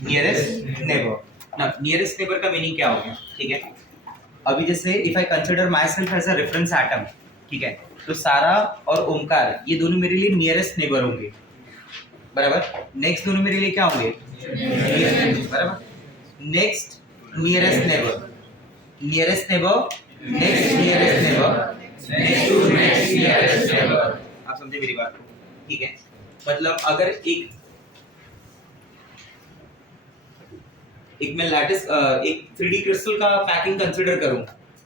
Nearest neighbour. ना nearest neighbour का meaning क्या हो गया, ठीक है। अभी जैसे if I consider myself as a reference atom, ठीक है, तो सारा और ओमकार ये दोनों मेरे लिए नियरेस्ट नेबर होंगे, बराबर। नेक्स्ट दोनों मेरे लिए क्या होंगे, बराबर। Next nearest neighbour, nearest neighbour, next nearest neighbour, next to next nearest neighbour. आप समझे मेरी बात को, ठीक है। मतलब अगर एक मैं लैटिस एक 3D क्रिस्टल का पैकिंग कंसीडर करूं,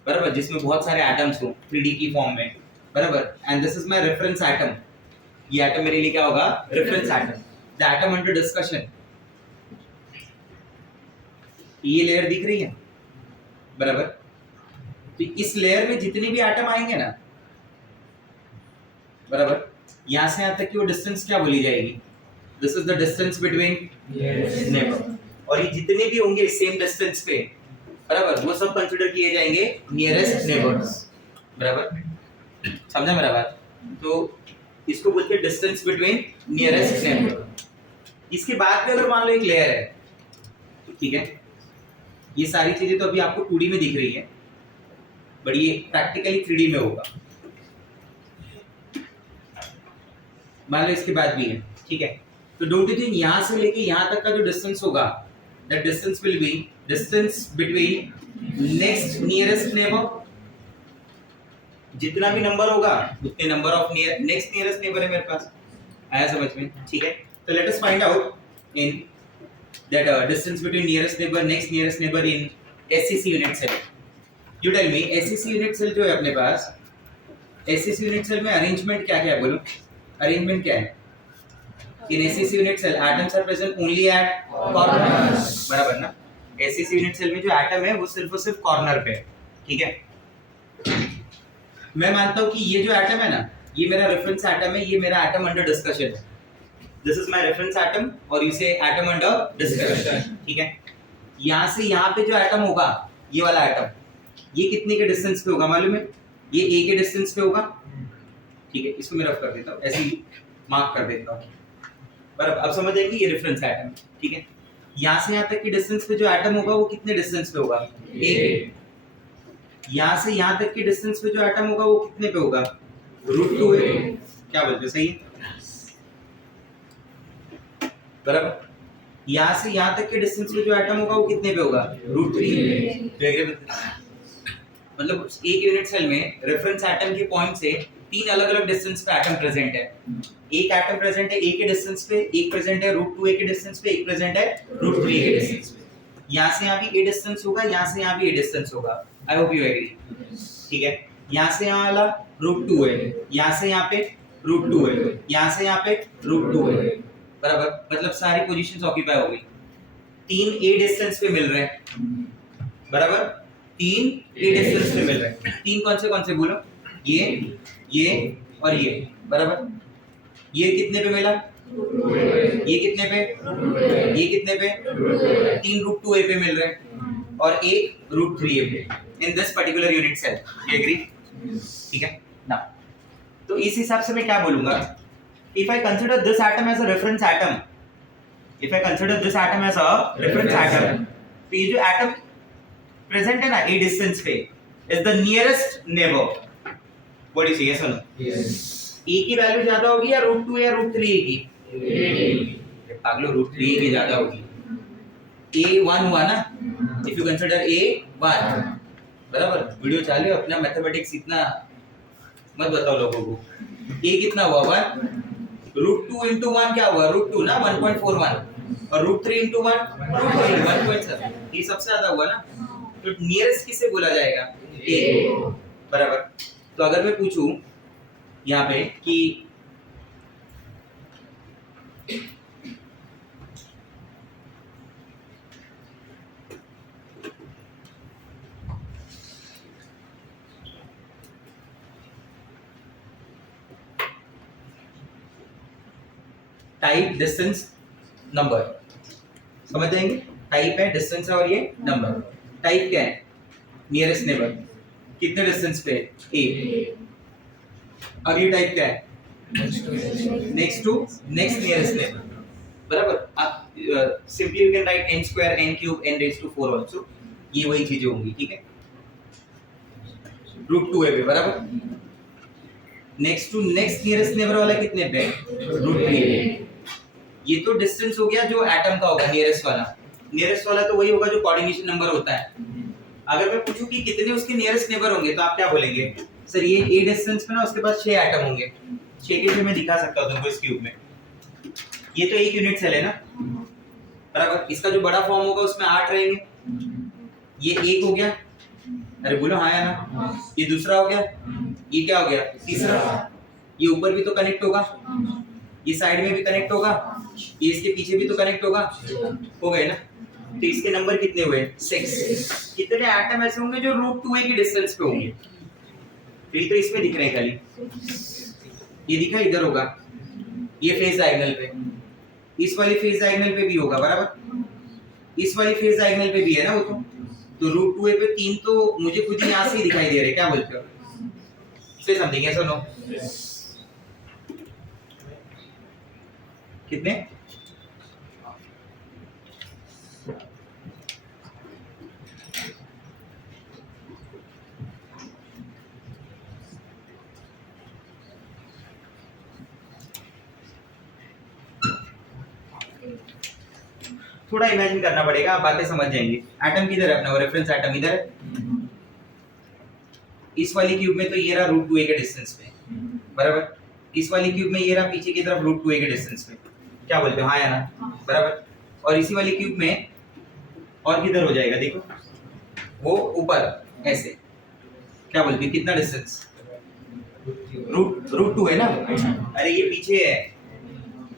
बराबर, जिसमें बहुत सारे एटम्स हो 3D की फॉर्म में, बराबर, and this is my reference atom. ये एटम मेरे लिए क्या होगा, reference atom. The atom under discussion, ये लेयर दिख रही है, बराबर। तो इस लेयर में जितने भी एटम आएंगे ना, बराबर, यहां से यहां तक की वो डिस्टेंस क्या बोली जाएगी, this is the distance between neighbour. और ये जितने भी होंगे सेम डिस्टेंस पे, बराबर, वो सब कंसीडर किए जाएंगे नियरेस्ट नेबर्स, बराबर। समझा मेरा बात? तो इसको बोलते हैं डिस्टेंस बिटवीन नियरेस्ट नेबर। इसके बाद भी अगर मान लो एक लेयर है, तो ठीक है, ये सारी चीजें तो अभी आपको 2D में दिख रही है, बट ये प्रैक्टिकली 3D में होगा। मान लो इसके बाद भी है, ठीक है, तो डोंट यू थिंक यहां से लेके यहां तक का जो डिस्टेंस होगा, that distance will be distance between next nearest neighbour. जितना भी नंबर होगा उतने number of next nearest neighbour है मेरे पास। आया समझ में? ठीक है, तो let us find out in that distance between nearest neighbour, next nearest neighbour in SCC unit cell. You tell me, SCC unit cell जो है अपने पास, एससीसी यूनिट सेल में अरेंजमेंट क्या क्या है, बोलो अरेंजमेंट क्या है? In SCC unit cell atoms are present only at corners, बराबर ना। SCC unit cell में जो एटम है वो सिर्फ और सिर्फ कॉर्नर पे है, ठीक है। मैं मानता हूँ कि ये जो एटम है ना, ये मेरा रेफरेंस एटम है, ये मेरा एटम अंडर डिस्कशन है। This is my reference atom और इसे एटम अंडर डिस्कशन, ठीक है। यहाँ से यहाँ पे जो एटम होगा, ये वाला एटम, ये कितने के डिस्टेंस पे होगा मालूम है? ये A के डिस्टेंस पे होगा, ठीक है। इसको मैं रफ कर देता हूँ, ऐसे ही मार्क कर देता हूँ, पर अब समझ आएगी ये रेफरेंस एटम, ठीक है। यहाँ से यहाँ तक की डिस्टेंस पे जो एटम होगा वो कितने डिस्टेंस पे होगा, A पे। यहाँ से यहाँ तक की डिस्टेंस पे जो एटम होगा वो कितने पे होगा, √2 है। क्या बोलते हो, सही है? बराबर। यहाँ से यहाँ तक के डिस्टेंस पे जो एटम होगा वो कितने पे होगा, √3। मतलब एक यूनिट सेल में रेफरेंस एटम के पॉइंट से 3 अलग अलग डिस्टेंस पे एटम प्रेजेंट है। एक एटम प्रेजेंट है A के डिस्टेंस पे, एक प्रेजेंट है √2A के डिस्टेंस पे, एक प्रेजेंट है √3A के डिस्टेंस पे। यहाँ से यहाँ भी A डिस्टेंस होगा, यहाँ से यहाँ भी A डिस्टेंस होगा। आई होप यू एग्री, ठीक है। यहाँ से यहाँ वाला √2 है, यहाँ से यहाँ पे √2 है, यहाँ से यहाँ पे √2 है, बराबर। मतलब सारी पोजीशंस ऑक्यूपाई हो गई। 3 A डिस्टेंस पे मिल रहे हैं, बराबर, 3 A डिस्टेंस पे मिल रहे हैं। 3 कौन से बोलो, ये और ये, बराबर। ये कितने पे मिला, ये कितने पे, ये कितने पे, 3 √2A पे मिल रहे हैं और एक √3A पे in this particular unit cell. You agree? ठीक है ना। तो इस हिसाब से मैं क्या बोलूंगा, if I consider this atom as a reference atom, if I consider this atom as a reference atom, तो ये जो एटम प्रेजेंट है ना A डिस्टेंस पे is the nearest neighbour. What is yes और नो? यस। A की value ज्यादा होगी या √2 या √3A की? पागलो, √3A की ज्यादा होगी। A 1 हुआ ना, इफ यू कंसीडर A 1, बराबर। वीडियो चालू है अपना, मैथमेटिक्स इतना मत बताओ लोगों को। A कितना हुआ, 1, √2 into 1 क्या हुआ, √2 ना, 1.41, और √3 into 1 1.7, ये सबसे ज्यादा हुआ ना। तो नियरेस्ट किसे बोला जाएगा, A, बराबर। तो अगर मैं पूछूं यहाँ पे कि टाइप, डिस्टेंस, नंबर, समझ जाएंगे? टाइप है, डिस्टेंस है और ये नंबर। टाइप क्या है, नियरेस्ट नेबर, कितने डिस्टेंस पे, A। अगली टाइप क्या है, next to next nearest neighbour, बराबर। आप simply you can write n square n cube n raise to 4 also, ये वही चीजें होंगी, ठीक है। रूट 2 है पे, बराबर। Next to next nearest neighbour वाला कितने पे है? रूट 3 है। ये तो डिस्टेंस हो गया जो एटम का होगा, नियरेस्ट वाला। नियरेस्ट वाला तो वही होगा जो कोऑर्डिनेशन नंबर होता है। अगर मैं पूछूं कि कितने उसके नियरेस्ट नेबर होंगे तो आप क्या बोलेंगे? सर ये a डिस्टेंस पे ना उसके पास 6 एटम होंगे। 6 के मैं दिखा सकता हूं तुमको इस क्यूब में। ये तो एक यूनिट सेल है ना, बराबर। इसका जो बड़ा फॉर्म होगा उसमें 8 रहेंगे। ये एक हो गया, अरे बोलो हाँ या ना। ये दूसरा हो गया, ये क्या हो गया? तीसरा। ये ऊपर भी तो कनेक्ट होगा, ये साइड में भी कनेक्ट होगा, ये इसके पीछे भी तो कनेक्ट होगा, हो गए ना। तो इसके नंबर कितने हुए? 6। कितने एटम ऐसे होंगे जो रूट 2a की डिस्टेंस पे होंगे? फिर तो इसमें दिख रहे हैं खाली। ये दिखा इधर होगा, ये फेस डायगोनल पे, इस वाली फेस डायगोनल पे भी होगा, बराबर। इस वाली फेस डायगोनल पे भी है ना वो तो रूट 2a पे 3 तो मुझे खुद ही यहाँ से ही दिखाई दे रहे। क्या बोलते हो? से समझेंगे ऐसा नो? कितने? थोड़ा इमेजिन करना पड़ेगा, आप बातें समझ जाएंगे। एटम किधर है अपना? वो रेफरेंस एटम इधर है। इस वाली क्यूब में तो ये रहा रूट 2a के डिस्टेंस पे, बराबर। इस वाली क्यूब में ये रहा पीछे की तरफ रूट 2a के डिस्टेंस पे। क्या बोलते हो? हाँ या ना, बराबर। और इसी वाली क्यूब में और किधर हो जाएगा? देखो वो ऊपर ऐसे। क्या बोलते हो? कितना डिस्टेंस? रूट 2 है ना। अरे ये पीछे है,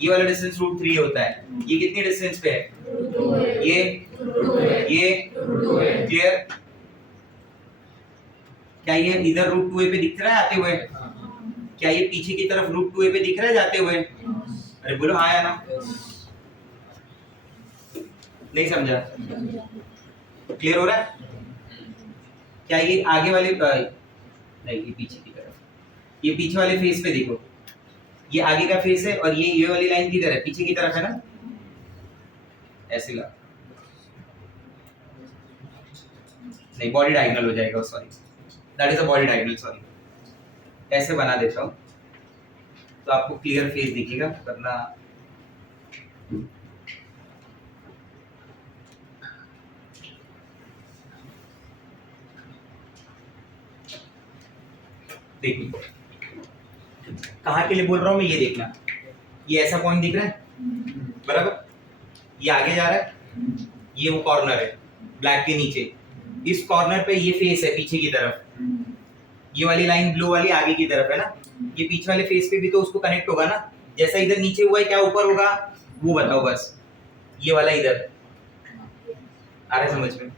ये वाला डिस्टेंस रूट 3 होता है। ये कितनी डिस्टेंस पे है? ये क्लियर? क्या ये इधर रूट 2a पे दिख रहा है आते हुए? क्या ये पीछे की तरफ रूट 2a पे दिख रहा है जाते हुए? अरे बोलो हाँ या ना। नहीं समझा? क्लियर हो रहा है? क्या ये आगे वाले नहीं, ये पीछे की तरफ, ये पीछे वाले फेस पे देखो, ये आगे का फेस है और ये वाली लाइन किधर है? पीछे की तरफ है ना। ऐसे ला, नहीं बॉडी डायगोनल हो जाएगा, sorry that is a body diagonal, sorry. ऐसे बना देता हूं तो आपको क्लियर फेस दिखेगा, वरना देखिए कहाँ के लिए बोल रहा हूं मैं, ये देखना। ये ऐसा पॉइंट दिख रहा है, बराबर। ये आगे जा रहा है, ये वो कॉर्नर है ब्लैक के नीचे। इस कॉर्नर पे ये फेस है पीछे की तरफ, ये वाली लाइन ब्लू वाली आगे की तरफ है ना। ये पीछे वाले फेस पे भी तो उसको कनेक्ट होगा ना। जैसा इधर नीचे हुआ है, क्या ऊपर होगा वो बताओ बस। ये वाला इधर आ रहा है समझ में?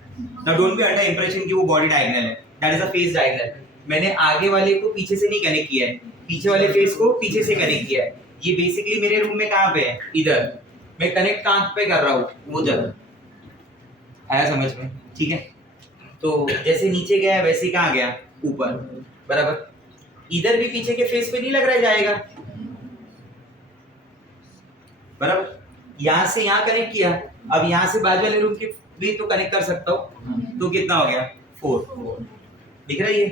Now don't be under impression कि वो बॉडी डायगोनल है, that is a face diagonal. मैंने आगे वाले को पीछे से नहीं कनेक्ट किया है, पीछे वाले फेस को पीछे से कनेक्ट किया है। ये बेसिकली मेरे रूम में कहां पे है? इधर। मैं कनेक्ट कहां पे कर रहा हूं? उधर। आया समझ में? ठीक है। तो जैसे नीचे गया वैसे कहां गया? ऊपर, बराबर। इधर भी पीछे के फेस पे नहीं लग रहा जाएगा, बराबर। यहां से यहां कनेक्ट किया, अब यहां से बाजू वाले रूम के भी तो कनेक्ट कर सकता हूं, तो कितना हो गया? 4 दिख रहा है ये,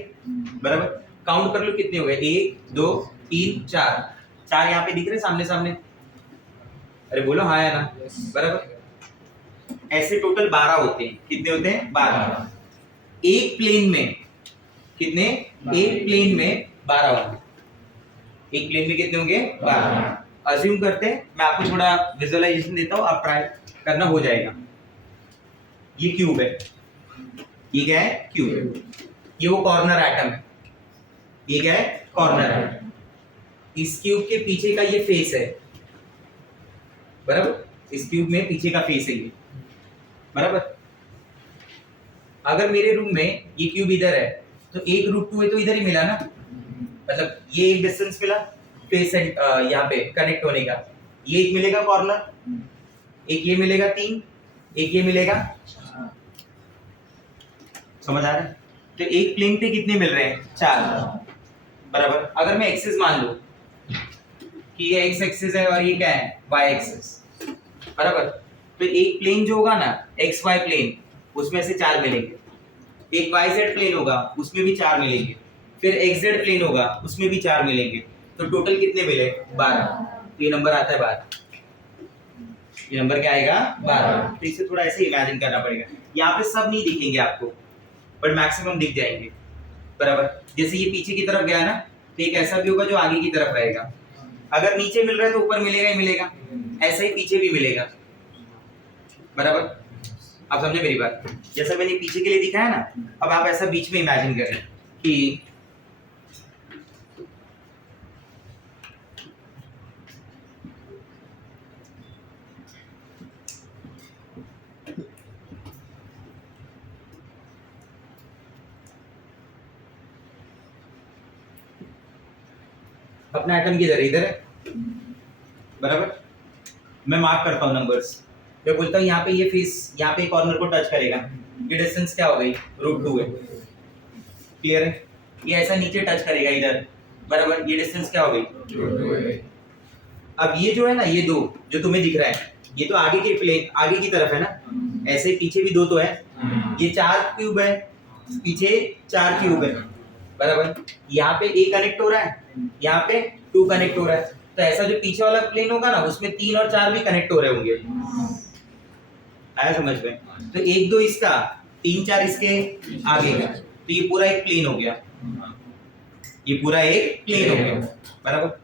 बराबर। काउंट कर लो कितने हो गए? 1 2 3 4 4 यहाँ पे दिख रहे सामने सामने। अरे बोलो हाँ या ना, बराबर। ऐसे टोटल 12 होते हैं। कितने होते हैं? 12। एक प्लेन में कितने? एक प्लेन में 12 होंगे। एक प्लेन में कितने होंगे? 12। अज्यूम करते हैं, मैं आपको थोड़ा विजुअलाइजेशन देता हूँ, आप ट्राई करना, हो जाएगा। ये क्यूब है, ये क्या है? क्यूब। ये वो कॉर्नर एटम है, ये क्या है? Corner atom. इस क्यूब के पीछे का ये फेस है, बराबर। इस क्यूब में पीछे का फेस है ये, बराबर। अगर मेरे रूम में ये क्यूब इधर है तो एक रूट 2 है तो इधर ही मिला ना, मतलब ये एक डिस्टेंस मिला फेस यहाँ पे कनेक्ट होने का। ये एक मिलेगा कॉर्नर, एक ये मिलेगा 3, एक ये मिलेगा। समझ आ रहा है? तो एक प्लेन पे कितने मिल रहे हैं? 4, बराबर। अगर मैं एक्सिस मान लूं कि ये एक्स एक्सिस है और ये क्या है? वाई एक्सिस, बराबर। तो एक प्लेन जो होगा ना एक्स वाई प्लेन, उसमें से 4 मिलेंगे। एक वाई जेड प्लेन होगा, उसमें भी 4 मिलेंगे। फिर एक्स जेड प्लेन होगा, उसमें भी 4 मिलेंगे। तो टोटल कितने मिले? 12। तो ये नंबर आता है 12। ये नंबर क्या आएगा? 12। तो इसे थोड़ा ऐसे इमेजिन करना पड़ेगा। यहाँ पे सब नहीं दिखेंगे आपको, बट मैक्सिमम दिख जाएंगे, बराबर। जैसे ये पीछे की तरफ गया ना, तो एक ऐसा भी होगा जो आगे की तरफ रहेगा। अगर नीचे मिल रहा है तो ऊपर मिलेगा ही मिलेगा, ऐसे ही पीछे भी मिलेगा, बराबर। आप समझे मेरी बात? जैसा मैंने पीछे के लिए दिखाया ना, अब आप ऐसा बीच में इमेजिन करें कि अपना एटम किधर है? इधर है, बराबर। मैं मार्क करता हूँ नंबर्स। मैं बोलता हूँ यहाँ पे ये फेस, यहाँ पे कॉर्नर को टच करेगा, ये डिस्टेंस क्या हो गई? √2 है। क्लियर है? ये ऐसा नीचे टच करेगा इधर, बराबर, ये डिस्टेंस क्या हो गई? √2 है। अब ये जो है ना, ये 2 जो तुम्हें दिख रहा है, ये तो आगे के प्लेन, आगे की तरफ है ना, ऐसे पीछे भी 2 तो है। ये 4 क्यूब है, पीछे 4 क्यूब है, बराबर। यहाँ पे A कनेक्ट हो रहा है, यहाँ पे 2 कनेक्ट हो रहा है। तो ऐसा जो पीछे वाला प्लेन होगा ना, उसमें 3 और 4 भी कनेक्ट हो रहे होंगे। आया समझ में? तो 1 2 इसका, 3 4 इसके आगे का, तो ये पूरा एक प्लेन हो गया। ये पूरा एक प्लेन हो गया, बराबर।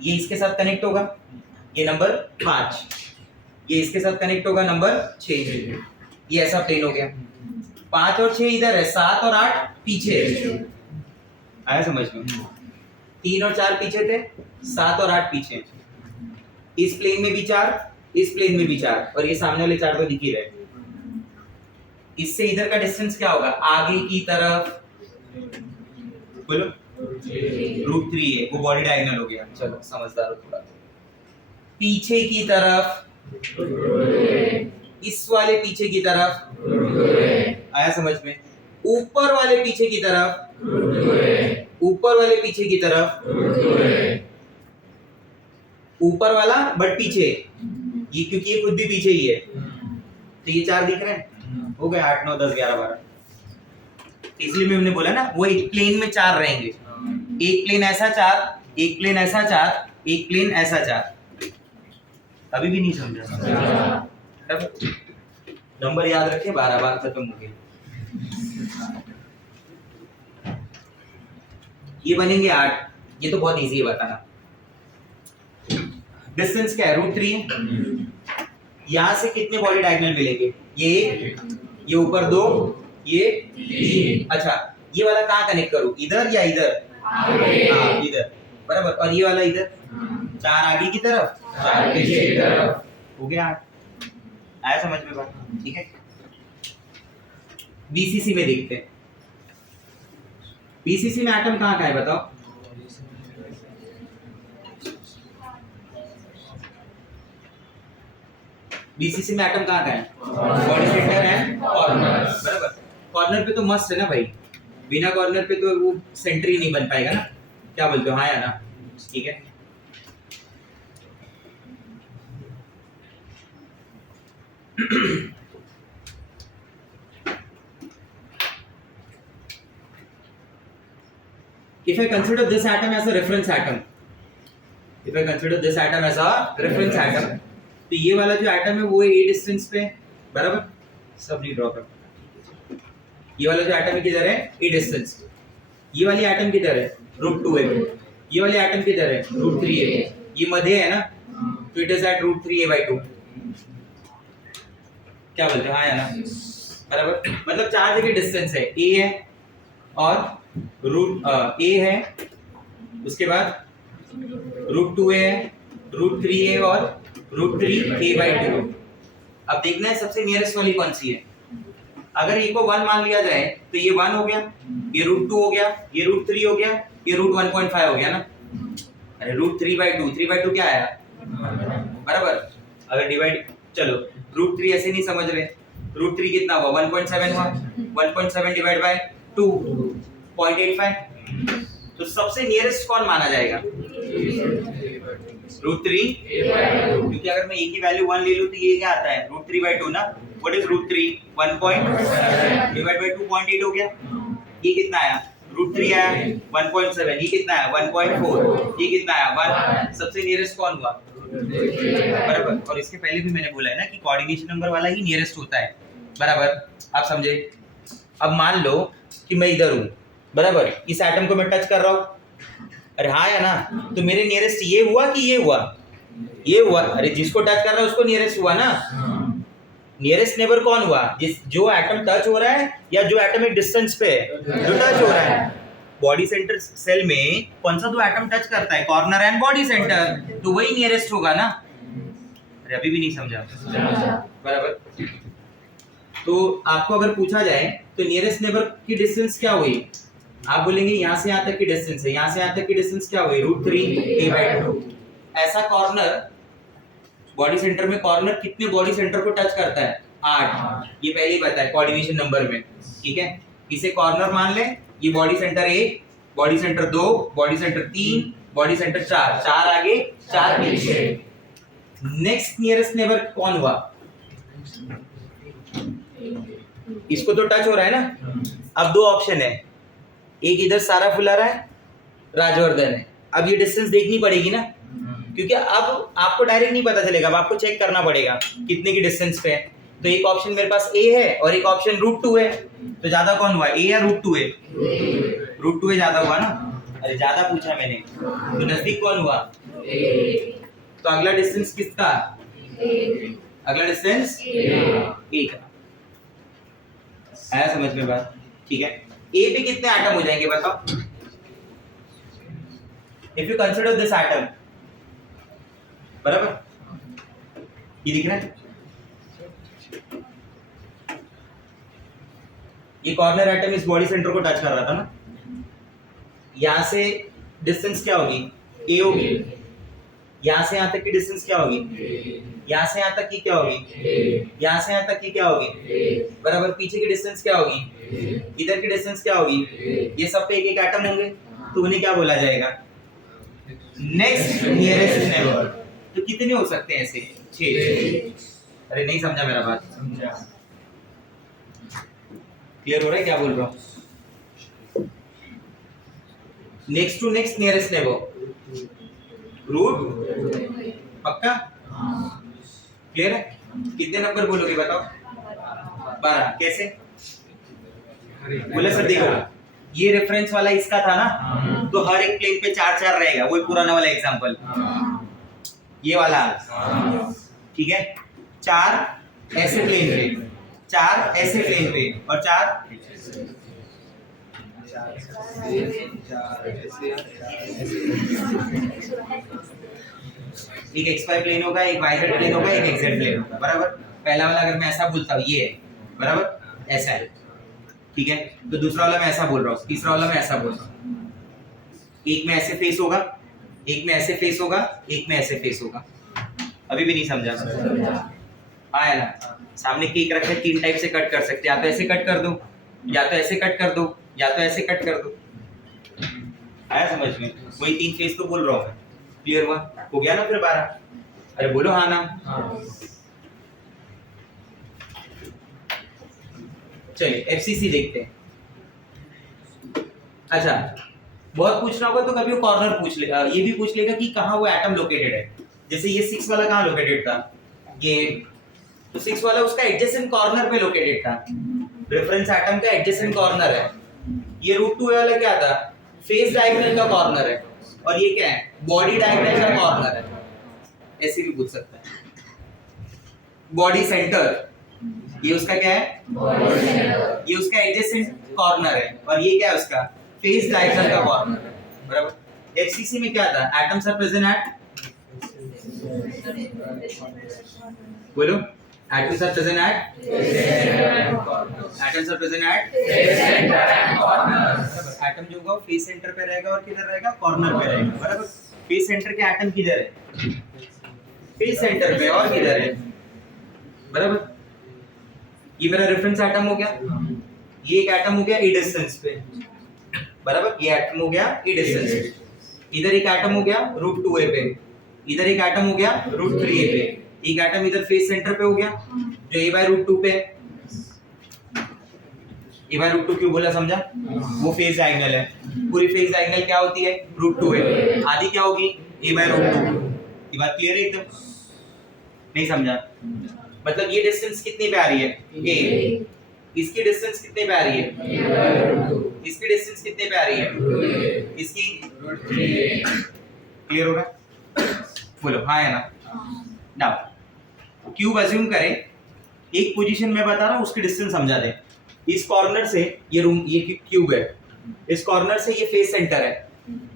ये इसके साथ कनेक्ट होगा, ये नंबर 5। ये इसके साथ कनेक्ट होगा, नंबर 6। ये ऐसा प्लेन हो गया। 5 और 6 इधर है, 7 और 8 पीछे है। आया समझ में? 3 और 4 पीछे थे, 7 और 8 पीछे। इस प्लेन में भी 4, इस प्लेन में भी 4, और ये सामने वाले 4 तो दिख ही रहे। इससे इधर का डिस्टेंस क्या होगा? आगे की तरफ बोलो √3 है, वो बॉडी डायगोनल हो गया। चलो समझदार हो थोड़ा। पीछे की तरफ, इस वाले पीछे की तरफ, आया समझ में? ऊपर वाले पीछे की तरफ, ऊपर वाले पीछे की तरफ, ऊपर वाला बट पीछे, ये क्योंकि ये खुद भी पीछे ही है, तो ये 4 दिख रहे हैं। हो गए 8 9 10 11 12। इसलिए मैंने बोला ना, वो एक प्लेन में 4 रहेंगे। एक प्लेन ऐसा 4, एक प्लेन ऐसा 4, एक प्लेन ऐसा 4। अभी भी नहीं समझा? नंबर याद रखे, 12 बार खत्म हो गए। ये बनेंगे 8। ये तो बहुत इजी है बताना। डिस्टेंस क्या है? √3। यहां से कितने बॉडी डायगोनल मिलेंगे? ये ऊपर 2, ये 3। अच्छा, ये वाला कहाँ कनेक्ट करूं? इधर या इधर? हाँ इधर, बराबर। और ये वाला इधर, 4 आगे की तरफ, 4 पीछे की तरफ, हो गया 8। आया समझ में बात? ठीक है। बीसीसी में देखते हैं। बीसीसी में एटम कहाँ का है बताओ? बीसीसी में एटम कहाँ का है? बॉडी सेंटर एंड कॉर्नर, बराबर। कॉर्नर पे तो मस्त है ना भाई, बिना कॉर्नर पे तो वो सेंटर ही नहीं बन पाएगा ना। क्या बोलते हो? हाँ या ना? ठीक है। If I consider this atom as a reference atom, if I consider this atom as a reference atom, तो ये वाला जो एटम है वो a डिस्टेंस पे, बराबर। सब नहीं ड्रॉ करना। ये वाला जो एटम है किधर है? a डिस्टेंस पे। ये वाली एटम किधर है? √2 है। ये वाली एटम किधर है? √3 है। ये मध्य है ना, तो इट इज एट √3a/2। क्या बोलते हो? हाँ या ना? बराबर। मतलब 4 जगह डिस्टेंस है, a है और a है, उसके बाद √2a है, √3a और √3a/2। अब देखना है सबसे नियरेस्ट वाली कौन सी है। अगर a को 1 मान लिया जाए तो ये 1 हो गया, ये √2 हो गया, ये √3 हो गया, ये √1.5 हो गया ना। अरे √3/2, 3/2 क्या आया? बराबर। अगर डिवाइड, चलो √3 ऐसे नहीं समझ रहे, √3 कितना हुआ? 1.7 हुआ। 1.7 डिवाइड बाय 2, 0.85। तो सबसे नियरेस्ट कौन माना जाएगा? √3, क्योंकि अगर मैं ए की वैल्यू 1 ले लूं तो ये क्या आता है √3/2 ना। What is √3? 1 डिवाइड बाय 2.8 हो गया। ये कितना आया? √3 आया। 1.7 ये कितना आया? 1.4 ये कितना आया? 1। सबसे नियरेस्ट कौन हुआ? बराबर। और इसके पहले भी मैंने बोला है ना कि कोऑर्डिनेशन नंबर वाला ही नियरेस्ट होता है। बराबर, आप समझे? अब मान लो कि मैं इधर हूँ, बराबर, इस एटम को मैं टच कर रहा हूँ, अरे हाँ या ना, तो मेरे नियरेस्ट ये हुआ कि ये हुआ? ये हुआ। अरे जिसको टच कर रहा है उसको नियरेस्ट हुआ ना। नियरेस्ट नेबर कौन हुआ? जो एटम टच हो रहा है या जो एटम एक डिस्टेंस पे है, जो टच हो रहा है। बॉडी सेंटर सेल में कौन सा दो एटम टच करता है? कॉर्नर एंड बॉडी सेंटर, तो वही नियरेस्ट होगा ना। अरे अभी भी नहीं समझा? बराबर। तो आपको अगर पूछा जाए तो नियरेस्ट नेबर की डिस्टेंस क्या हुई? आप बोलेंगे यहाँ से यहाँ तक की डिस्टेंस है, यहाँ से यहाँ तक की डिस्टेंस क्या हुई? √3a/2। ऐसा कॉर्नर, बॉडी सेंटर में कॉर्नर कितने बॉडी सेंटर को टच करता है? 8। ये पहले ही बताया कोऑर्डिनेशन नंबर में, ठीक है। इसे कॉर्नर मान ले। ये body centre 1, body centre 2, body centre 3, body centre 4, 4 आगे 4 पीछे। नेक्स्ट नियरेस्ट नेबर कौन हुआ? इसको तो टच हो रहा है ना। अब दो ऑप्शन है, एक इधर सारा फुला रहा है, राजवर्धन है। अब ये डिस्टेंस देखनी पड़ेगी ना, क्योंकि अब आपको डायरेक्ट नहीं पता चलेगा, अब आपको चेक करना पड़ेगा कितने की डिस्टेंस पे है। तो एक ऑप्शन मेरे पास ए है और एक ऑप्शन √2 है, तो ज्यादा कौन हुआ? ए या √2 है? √2 ज्यादा हुआ ना। अरे ज्यादा पूछा मैंने, तो नजदीक कौन हुआ? तो अगला डिस्टेंस किसका? अगला डिस्टेंस ए का। आया समझ में बात? ठीक है। ए पे कितने एटम हो जाएंगे बताओ? If you consider this atom, बराबर, ये दिख रहा है, ये कॉर्नर एटम इस बॉडी सेंटर को टच कर रहा था ना। यहां से डिस्टेंस क्या होगी? ए होगी। यहां से यहां तक की डिस्टेंस क्या होगी? यहां से यहां तक की क्या होगी? यहां से यहां तक की क्या होगी? बराबर। पीछे की डिस्टेंस क्या होगी? इधर की डिस्टेंस क्या होगी? ये सब पे एक एक एटम होंगे, तो उन्हें क्या बोला जाएगा? Next nearest neighbour. तो कितने हो सकते हैं ऐसे? 6। अरे नहीं समझा मेरा बात? समझा? क्लियर हो रहा है क्या बोल रहा हूं? Next to next nearest neighbour root, पक्का? क्लियर है? कितने नंबर बोलोगे बताओ? 12। कैसे बोले सर? देखो ये रेफरेंस वाला इसका था ना, तो हर एक प्लेन पे 4 4 रहेगा, वही पुराना वाला एग्जांपल, ये वाला, ठीक है। 4 ऐसे प्लेन पे, 4 ऐसे प्लेन पे और 4 एक XY प्लेन होगा, एक YZ प्लेन होगा, एक XZ प्लेन होगा, बराबर। पहला वाला अगर मैं ऐसा बोलता हूँ ये है, बराबर, ऐसा है, ठीक है। तो दूसरा वाला मैं ऐसा बोल रहा हूँ, तीसरा वाला मैं ऐसा बोल रहा हूँ। एक में ऐसे फेस होगा, एक में ऐसे फेस होगा, एक में ऐसे फेस होगा। अभी भी नहीं समझा? आया ना? सामने केक रखे 3 टाइप से कट कर सकते हैं, या तो ऐसे कट कर दो, या तो ऐसे कट कर दो, या तो ऐसे कट कर दो। आया समझ में? वही 3 फेस तो बोल रहा हूँ मैं। क्लियर हुआ? हो गया ना फिर 12? अरे बोलो हाँ ना। चलिए FCC देखते हैं। अच्छा, बहुत पूछना होगा तो कभी वो कॉर्नर पूछ ले, ये भी पूछ लेगा कि कहाँ वो एटम लोकेटेड है। जैसे ये 6 वाला कहाँ लोकेटेड था? ये तो 6 वाला उसका एडजेसेंट कॉर्नर पे लोकेटेड था, रेफरेंस एटम का एडजेसेंट कॉर्नर है। ये √2 वाला क्या था? फेस डायगोनल का कॉर्नर है, और ये क्या है? बॉडी डायगोनल का कॉर्नर है। ऐसे भी पूछ सकता है। बॉडी सेंटर, ये उसका क्या है? ये उसका एडजेसेंट कॉर्नर है, और ये क्या है उसका? फेस डायगोनल का कॉर्नर है, बराबर। FCC में क्या था? एटम्स आर प्रेजेंट एट, बोलो, atoms are present at, atoms are present at atom जो होगा फेस सेंटर पे रहेगा और किधर रहेगा? कॉर्नर पे रहेगा, बराबर। फेस सेंटर के एटम किधर है? फेस सेंटर पे, और किधर है? बराबर। ये मेरा रेफरेंस एटम हो गया, ये एक एटम हो गया ए डिस्टेंस पे, बराबर। ये एटम हो गया ए डिस्टेंस पे, इधर एक एटम हो गया √2a पे, इधर एक एटम हो गया √3a पे, एक एटम इधर फेस सेंटर पे हो गया जो a/√2 पे। a/√2 क्यों बोला समझा? वो फेस डायगोनल है, पूरी फेस डायगोनल क्या होती है? √2 है, आधी क्या होगी? a/√2। ये बात क्लियर है एकदम? नहीं समझा? मतलब ये डिस्टेंस कितनी पे आ रही है? a। इसकी डिस्टेंस कितने पे आ रही है? इसकी डिस्टेंस कितने पे आ रही है? इसकी क्लियर होगा? बोलो हाँ है ना? नाउ क्यूब अज्यूम करें, एक पोजीशन में बता रहा हूं, उसकी डिस्टेंस समझा दे। इस कॉर्नर से ये रूम, ये क्यूब है, इस कॉर्नर से ये फेस सेंटर है,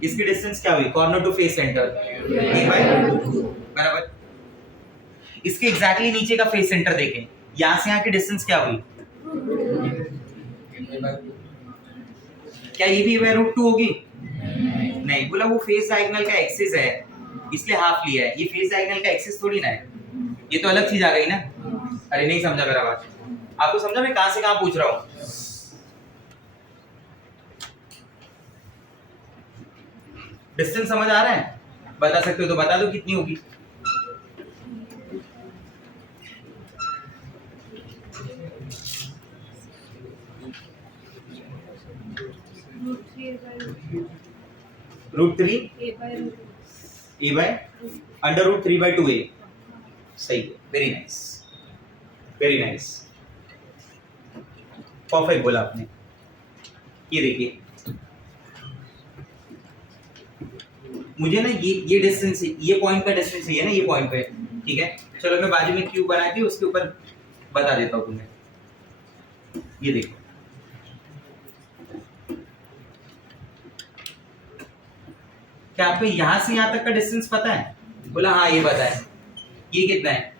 इसकी डिस्टेंस क्या हुई? Corner to face centre a/2 बराबर। इसके एग्जैक्टली नीचे का फेस सेंटर देखें, यहां से यहां की डिस्टेंस क्या हुई? क्या ये भी a/√2 होगी? नहीं, बोला वो फेस डायगोनल का एक्सिस है इसलिए हाफ लिया है, ये फेस डायगोनल का एक्सिस थोड़ी ना है, ये तो अलग चीज आ गई ना। अरे नहीं समझा मेरा बात? आपको समझा मैं कहां से कहां पूछ रहा हूं? डिस्टेंस समझ आ रहा है? बता सकते हो तो बता दो कितनी होगी। √3 a/√3/2a। सही है, very nice, very nice, perfect बोला आपने। ये देखिए मुझे ना ये डिस्टेंस, ये पॉइंट का डिस्टेंस है ना, ये पॉइंट पे, ठीक है। चलो मैं बाजू में क्यूब बना के उसके ऊपर बता देता हूँ तुम्हें। ये देखो क्या आपको यहां से यहां तक का डिस्टेंस पता है? बोला हाँ ये पता है। ये कितना है?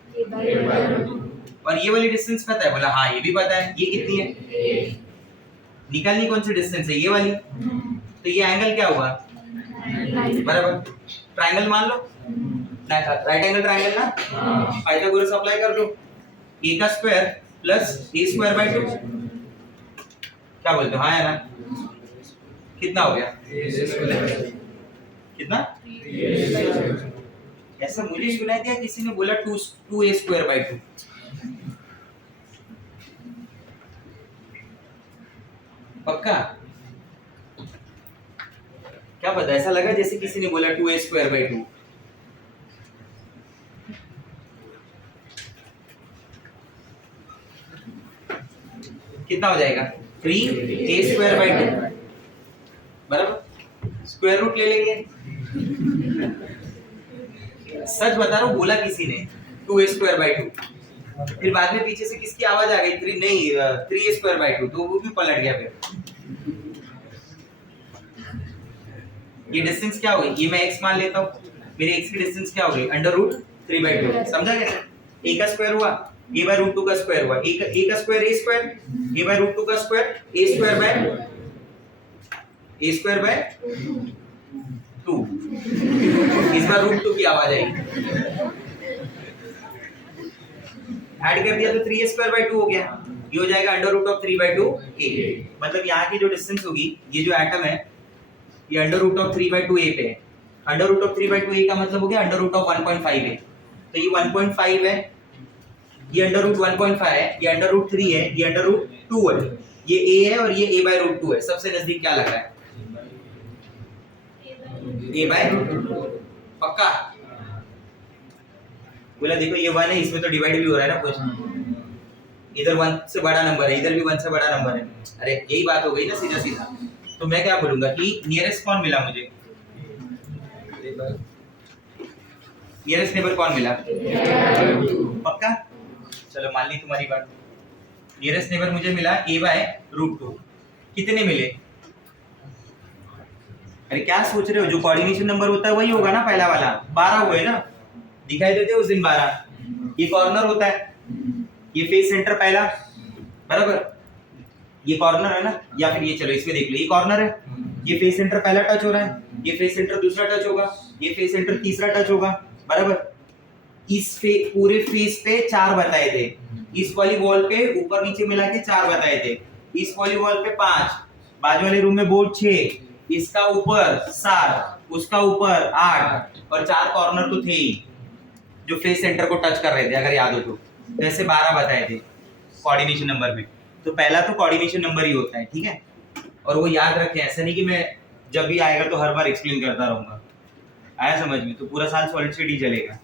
और ये वाली डिस्टेंस पता है? बोला हाँ ये भी पता है। ये कितनी है? निकालनी कौन सी डिस्टेंस है? ये वाली। तो ये एंगल क्या होगा? बराबर। ट्रायंगल मान लो, राइट एंगल ट्रायंगल ना, पाइथागोरस अप्लाई कर दो। a का स्क्वायर प्लस a²/2, क्या बोलते हो? हाँ या ना? कितना हो गया? कितना? ऐसा मुझे सुनाई दिया किसी ने बोला 2a²/2। पक्का? क्या पता, ऐसा लगा जैसे किसी ने बोला 2a²/2। कितना हो जाएगा? 3a²/2 बराबर। स्क्वायर रूट ले लेंगे। सच बता रहा हूँ, बोला किसी ने 2a²/2, फिर बाद में पीछे से किसकी आवाज आ गई? 3a²/2, तो वो भी पलट गया। फिर ये डिस्टेंस क्या होगी? ये मैं x मान लेता हूँ, मेरे x की डिस्टेंस क्या होगी? √3/2। समझा कैसे? a का स्क्वायर हुआ a/√2 का स्क्वायर हुआ, a का स्क्वायर a², a/√2 का स्क्वायर a²/2। इस बार √2 की आवाज आई, ऐड कर दिया तो 3a²/2 हो गया। ये हो जाएगा √3/2a। मतलब यहाँ की जो डिस्टेंस होगी, ये जो एटम है ये √3/2a पे है। √3/2a का मतलब हो गया √1.5a। तो ये 1.5 है, ये √1.5 है, ये √3 है, ये √2 है, ये a है और ये a/√2 है। सबसे नजदीक क्या लग रहा है? a/√2। पक्का? बोला देखो ये 1 है, इसमें तो डिवाइड भी हो रहा है ना कुछ, इधर 1 से बड़ा नंबर है, इधर भी 1 से बड़ा नंबर है। अरे यही बात हो गई ना सीधा सीधा। तो मैं क्या बोलूंगा कि नियरेस्ट कौन मिला मुझे? नियरेस्ट नेबर कौन मिला? पक्का? चलो मान ली तुम्हारी बात। नियरेस्ट नेबर मुझे मिला a/√2। कितने मिले? अरे क्या सोच रहे हो? जो कोऑर्डिनेशन नंबर होता है वही होगा ना, पहला वाला 12 हुए ना, दिखाई देते उस दिन 12। ये कॉर्नर होता है, ये फेस सेंटर पहला बराबर, ये कॉर्नर है ना, या फिर ये चलो इसमें देख लो, ये कॉर्नर है, ये फेस सेंटर पहला टच हो रहा है, ये फेस सेंटर दूसरा टच होगा, ये फेस सेंटर तीसरा टच होगा बराबर। इस पूरे फेस पे 4 बताए थे, इस वाली वॉल पे ऊपर नीचे मिला के 4 बताए थे, इस वाली वॉल पे 5, बाजू वाले रूम में बोर्ड 6, इसका ऊपर 7, उसका ऊपर 8 और 4 कॉर्नर तो थे ही जो फेस सेंटर को टच कर रहे थे, अगर याद हो तो ऐसे 12 बताए थे कोऑर्डिनेशन नंबर में। तो पहला तो कोऑर्डिनेशन नंबर ही होता है, ठीक है। और वो याद रखें, ऐसा नहीं कि मैं जब भी आएगा तो हर बार एक्सप्लेन करता रहूंगा, आया समझ में? तो पूरा साल सॉलिड स्टेट ही चलेगा।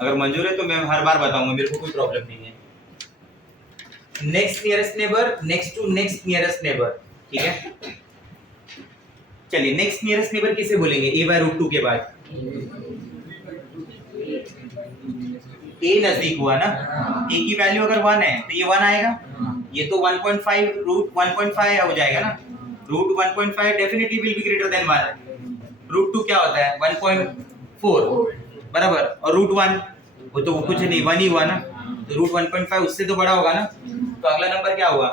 अगर मंजूर है तो मैं हर बार बताऊंगा, मेरे को कोई प्रॉब्लम नहीं है। Next nearest neighbour, next to next nearest neighbour, ठीक है। चलिए नेक्स्ट नियरेस्ट नेबर किसे बोलेंगे? a/√2 के बाद a नजदीक हुआ ना, a की वैल्यू अगर 1 है तो ये 1 आएगा, ये तो 1.5 रूट 1.5 हो जाएगा ना। Root 1.5 definitely will be greater than 1। Root 2 क्या होता है? 1.4 बराबर, और रूट 1 वो तो कुछ नहीं, 1 ही हुआ ना, तो रूट 1.5 उससे तो बड़ा होगा ना। तो अगला नंबर क्या हुआ?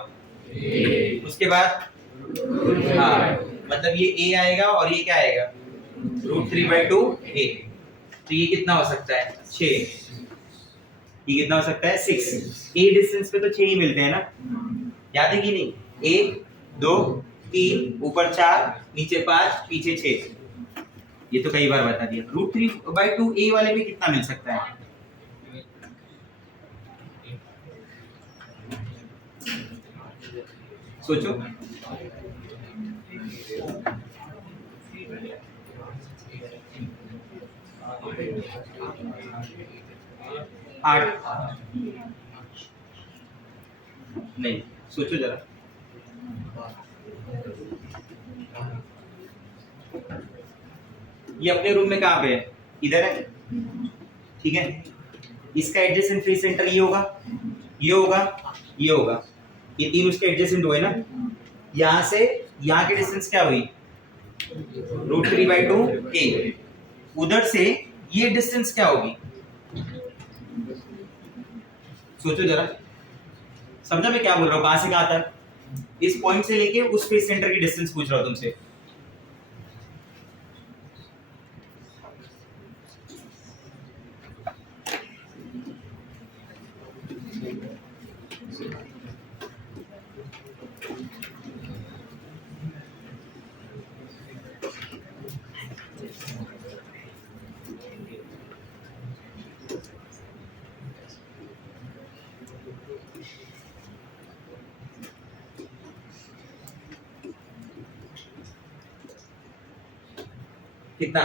उसके बाद हाँ, मतलब ये a आएगा और ये क्या आएगा? Root 3/2 a। तो ये कितना हो सकता है? 6। ये कितना हो सकता है? 6। a डिस्टेंस पे तो 6 ही मिलते हैं ना, याद है कि नहीं? 1 2 3 ऊपर 4 नीचे 5 पीछे 6। ये तो कई बार बता दिया। रूट 3/2 a वाले में कितना मिल सकता है? सोचो। 8 नहीं, सोचो जरा। ये अपने रूम में कहाँ पे है? इधर है, ठीक है। इसका एडजेसेंट फेस सेंटर ये होगा, ये होगा, ये होगा, ये तीन उसके एडजेसेंट हुए ना। यहाँ से यहाँ की डिस्टेंस क्या हुई? Root 3/2 a। उधर से ये डिस्टेंस क्या होगी? सोचो जरा, समझा मैं क्या बोल रहा हूँ? कहां से कहां तक? इस पॉइंट से लेके उस फेस सेंटर की डिस्टेंस पूछ रहा हूं तुमसे। कितना?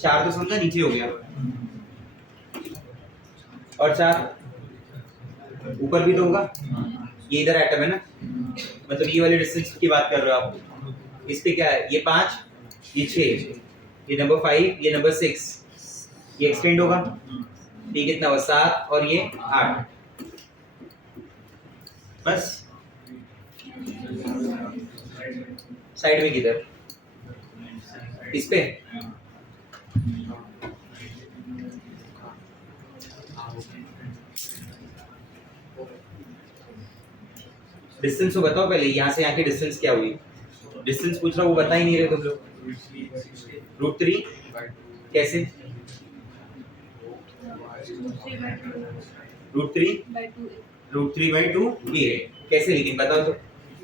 चार तो समझा नीचे हो गया, और 4 ऊपर भी तो होगा। ये इधर एटम है ना, मतलब ये वाले डिस्टेंस की बात कर रहे हो आप। इस पे क्या है? ये 5, ये 6, ये नंबर 5, ये नंबर 6, ये एक्सटेंड होगा। ये कितना हुआ? 7 और ये 8। बस साइड में किधर? इस पे डिस्टेंस तो बताओ पहले, यहाँ से यहाँ की डिस्टेंस क्या हुई? डिस्टेंस पूछ रहा हूँ, वो बता ही नहीं रहे तुम लोग। रूट 3 कैसे? रूट 3/2 a कैसे? लेकिन बताओ तो,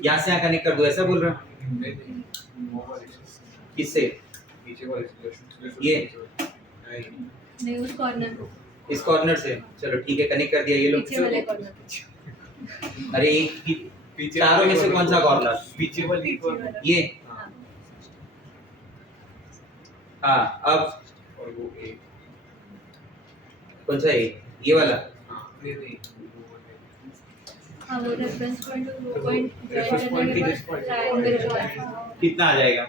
यहाँ से यहाँ कनेक्ट कर दो, ऐसा बोल रहा हूँ। किससे? ये नहीं, उस कॉर्नर, इस कॉर्नर से। चलो ठीक है, कनेक्ट कर दिया। ये लोग पीछे वाले कॉर्नर। अरे एक चारों में से कौन सा कॉर्नर? पीछे वाली ये। हाँ, अब और वो एक कौन सा है? ये वाला। हाँ, वो रेफरेंस पॉइंट, वो पॉइंट रेफरेंस पॉइंट की जिस पॉइंट कितना आ जाएगा?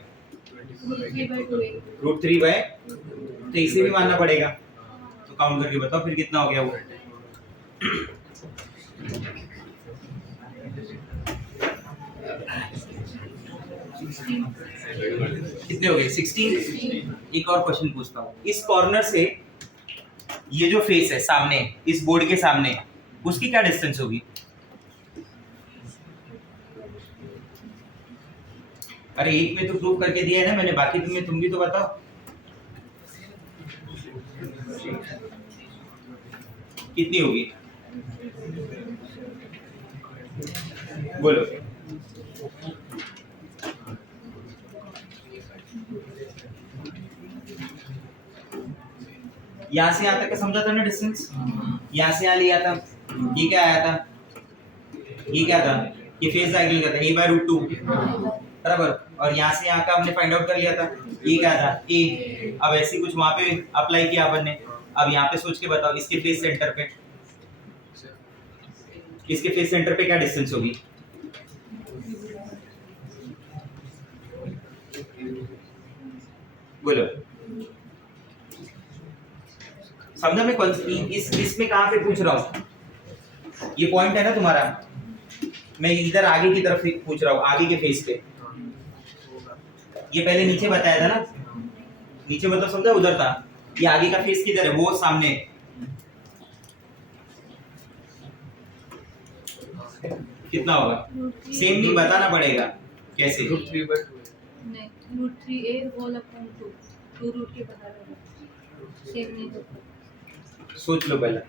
रूट 3 बाय, तो इसे भी मानना पड़ेगा। तो काउंट करके बताओ फिर कितना हो गया वो। कितने हो गए? 16। एक और क्वेश्चन पूछता हूँ। इस कॉर्नर से ये जो फेस है सामने, इस बोर्ड के सामने, उसकी क्या डिस्टेंस होगी? अरे एक में तो प्रूव करके दिया है ना मैंने, बाकी तुम भी तो बताओ। कितनी होगी बोलो? यहाँ से यहाँ तक का समझा था ना डिस्टेंस? यहाँ से यहाँ लिया था, ये क्या आया था? ये क्या था? ये फेस एंगल का था, a/√2 बराबर। और यहाँ से यहाँ का हमने फाइंड आउट कर लिया था, ये क्या था? a। अब ऐसी कुछ वहां पे अप्लाई किया अपन ने। अब यहाँ पे सोच के बताओ, इसके फेस सेंटर पे, इसके फेस सेंटर पे क्या डिस्टेंस होगी? बोलो। समझा मैं कौन इसमें कहाँ पे पूछ रहा हूँ? ये पॉइंट है ना तुम्हारा, मैं इधर आगे की तरफ पूछ रहा हूँ, आगे के फेस पे। ये पहले नीचे बताया था ना, नीचे मतलब समझा उधर था। ये आगे का फेस किधर है? वो सामने। कितना होगा? सेम नहीं, बताना पड़ेगा कैसे। √3/2 नहीं, √3a होल अपॉन 2 रूट के बता रहा हूँ, सेम नहीं होता। सोच लो पहले।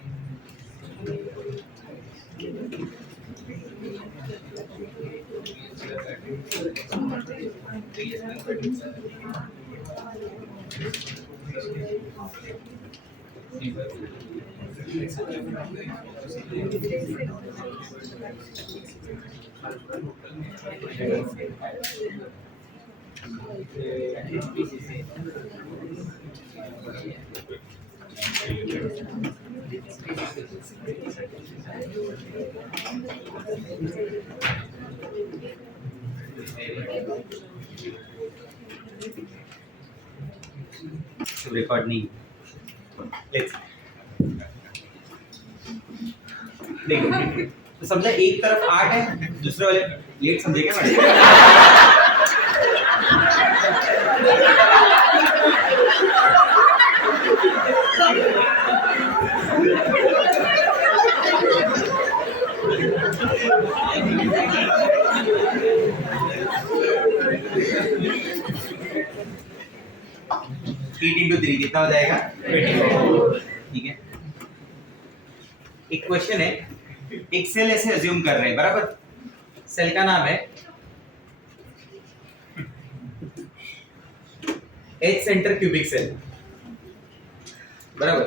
रिकॉर्ड नहीं। देखो तो समझा, एक तरफ 8 है, दूसरे वाले लेट समझे क्या मैडम? एट इंटू 3 कितना हो जाएगा? 24। ठीक है। एक क्वेश्चन है, एक सेल ऐसे अज्यूम कर रहे हैं, बराबर। सेल का नाम है एच सेंटर क्यूबिक सेल, बराबर।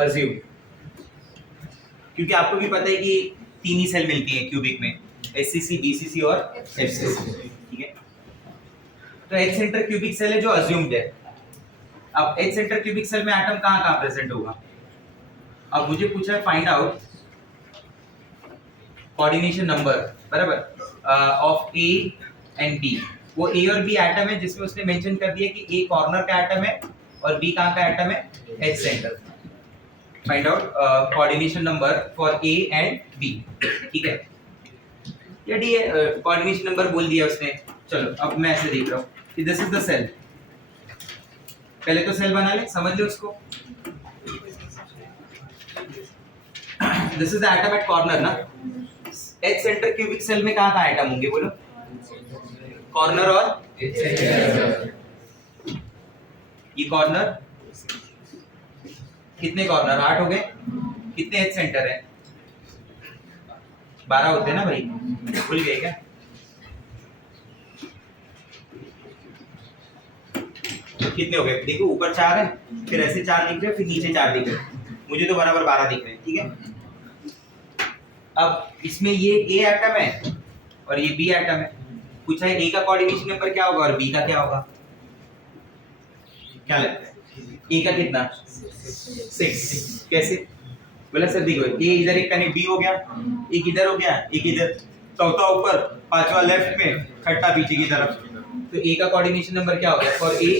अज्यूम, क्योंकि आपको भी पता है कि 3 ही सेल मिलती है क्यूबिक में, एचसीसी, बीसीसी और एफसीसी। ठीक है, तो एच सेंटर क्यूबिक सेल है जो अज्यूम्ड है। अब एच सेंटर क्यूबिक सेल में एटम कहाँ कहाँ प्रेजेंट होगा? अब मुझे पूछा है फाइंड आउट कोऑर्डिनेशन नंबर, बराबर, ऑफ ए एंड बी। वो ए और बी एटम है जिसमें उसने मेंशन कर दिया कि ए कॉर्नर का एटम है और बी कहाँ का एटम है? Edge centre. Find out coordination number for A and B. ठीक है, यदि कोऑर्डिनेशन नंबर बोल दिया उसने। चलो अब मैं ऐसे देख रहा हूँ कि दिस इज द सेल। पहले तो सेल बना ले, समझ लो उसको। This is the atom at corner ना। एच सेंटर क्यूबिक सेल में कहाँ कहाँ एटम होंगे बोलो? कॉर्नर और ये कॉर्नर, कितने कॉर्नर? 8 हो गए। कितने एच सेंटर है? 12 होते हैं ना भाई, भूल गए क्या? कितने हो गए? देखो ऊपर 4 है, फिर ऐसे 4 दिख रहे, फिर नीचे 4 दिख रहे, मुझे तो बराबर 12 दिख रहे हैं। ठीक है, अब इसमें ये ए एटम है और ये बी एटम है। पूछा है ए का कोऑर्डिनेशन नंबर क्या होगा और बी का क्या होगा? क्या लगता है? ए का कितना? 6। कैसे? बोला सर देखो, ए इधर एक कने बी हो गया, एक इधर हो गया, एक इधर, चौथा ऊपर, पांचवा लेफ्ट में, छठा पीछे की तरफ। तो ए का कोऑर्डिनेशन नंबर क्या होगा? For A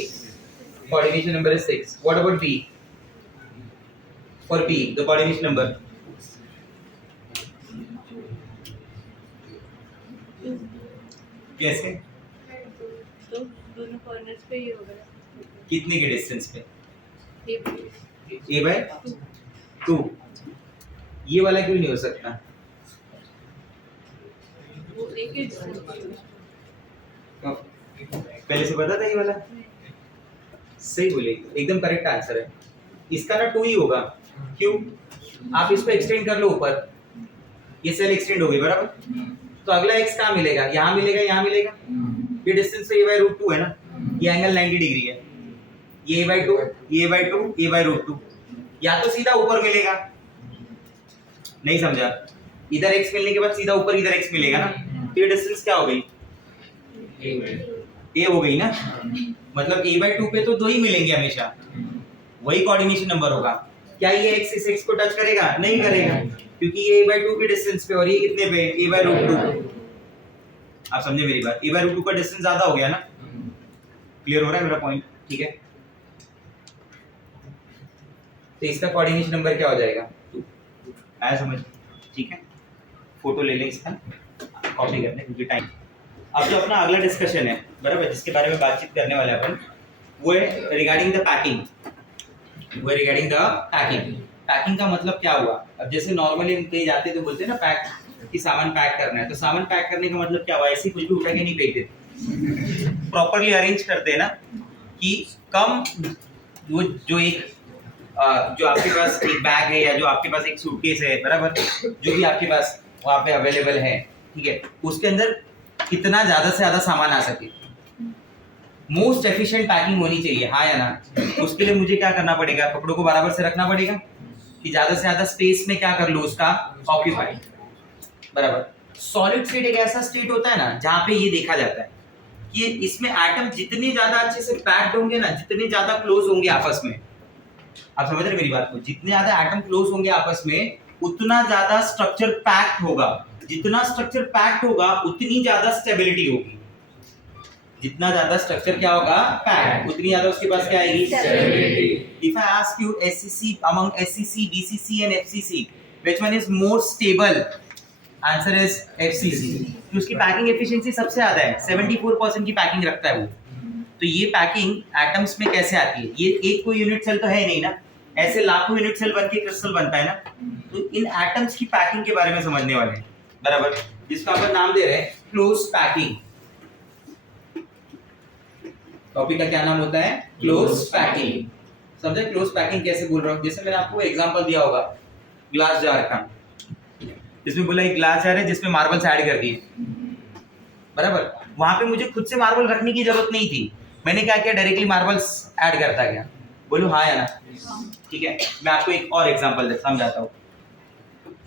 coordination number is 6। What about B? For B the coordination number कैसे? तो दोनों कॉर्नर्स पे ही होगा। कितने के डिस्टेंस पे? ए बाय 2। ये वाला क्यों नहीं हो सकता? वो एक ही distance पे होगा। पहले से पता था ये वाला? सही बोले, एकदम करेक्ट आंसर है। इसका ना 2 ही होगा। क्यों? आप इसको एक्सटेंड कर लो ऊपर, ये सेल एक्सटेंड हो गई बराबर, तो अगला x कहाँ मिलेगा? यहाँ मिलेगा, यहाँ मिलेगा। ये डिस्टेंस तो a by रूट 2 है ना, ये एंगल 90 डिग्री है। ये a by 2, ये a by 2, a by root 2, या तो सीधा ऊपर मिलेगा, नहीं समझा? इधर x मिलने के बाद सीधा ऊपर इधर x मिलेगा ना, तो ये डिस्टेंस क्या हो गई? a हो गई ना, मतलब a by 2 पे तो 2 ही मिलेंगे हमेशा, वही कोऑर्डिनेशन नंबर होगा। क्या ये x इस x को टच करेगा? नहीं करेगा, क्योंकि ये a by 2 के डिस्टेंस पे और ये कितने पे? a by root 2। आप समझे मेरी बात? a by रूट 2 का डिस्टेंस ज्यादा हो गया ना। क्लियर हो रहा है मेरा पॉइंट? ठीक है, तो इसका कोऑर्डिनेशन नंबर क्या हो जाएगा? 2। आया समझ? ठीक है, फोटो ले लें इसका, कॉपी कर लें क्योंकि टाइम। अब जो अपना अगला डिस्कशन है बराबर, जिसके बारे में बातचीत करने वाले अपन, वो है रिगार्डिंग द पैकिंग। वो रिगार्डिंग द पैकिंग। पैकिंग का मतलब क्या हुआ? अब जैसे नॉर्मली हम कहीं जाते तो बोलते हैं ना पैक, कि सामान पैक करना है, तो सामान पैक करने का मतलब क्या हुआ? ऐसे ही कुछ भी उठा के नहीं फेंक देते, प्रॉपर्ली अरेंज करते हैं ना, कि कम वो जो एक जो आपके पास एक बैग है या जो आपके पास एक सूटकेस है बराबर, जो भी आपके पास वहाँ पे अवेलेबल है, ठीक है, उसके अंदर कितना ज्यादा से ज्यादा सामान आ सके, मोस्ट एफिशिएंट पैकिंग होनी चाहिए, हाँ या ना? उसके लिए मुझे क्या करना पड़ेगा? कपड़ों को बराबर से रखना पड़ेगा कि ज्यादा से ज्यादा स्पेस में क्या कर लो उसका ऑक्यूपाई, बराबर। सॉलिड स्टेट एक ऐसा स्टेट होता है ना जहाँ पे ये देखा जाता है कि इसमें एटम जितने ज्यादा अच्छे से पैक्ड होंगे ना, जितने ज्यादा क्लोज होंगे आपस में, आप समझ रहे मेरी बात को? जितने ज्यादा एटम क्लोज होंगे आपस में, उतना ज्यादा स्ट्रक्चर पैक्ड होगा। जितना स्ट्रक्चर पैक्ड होगा उतनी ज्यादा स्टेबिलिटी होगी। जितना ज्यादा स्ट्रक्चर क्या होगा? पैक्ड, उतनी ज्यादा उसके पास क्या आएगी? Stability. If I ask you SCC among SCC, BCC and FCC, which one is more stable? Answer is FCC। तो उसकी पैकिंग एफिशिएंसी सबसे ज्यादा है, 74% की पैकिंग रखता है वो। तो ये पैकिंग एटम्स में कैसे आती है? ये एक कोई यूनिट सेल तो है नहीं ना, ऐसे लाखों यूनिट सेल बन के क्रिस्टल बनता है ना। तो इन एटम्स की पैकिंग के बारे में समझने वाले हैं बराबर, जिसका अपन नाम दे रहे हैं क्लोज पैकिंग। टॉपिक का क्या नाम होता है? Close packing. समझे क्लोज पैकिंग कैसे बोल रहा हूँ? जैसे मैंने आपको एग्जांपल दिया होगा ग्लास जार का, इसमें बोला एक ग्लास जार है जिसमें मार्बल्स ऐड कर दिए बराबर। वहां पे मुझे खुद से मार्बल रखने की जरूरत नहीं थी, मैंने क्या किया? डायरेक्टली मार्बल्स ऐड करता गया। बोलो हाँ या ना? ठीक है, मैं आपको एक और एग्जांपल समझाता हूँ।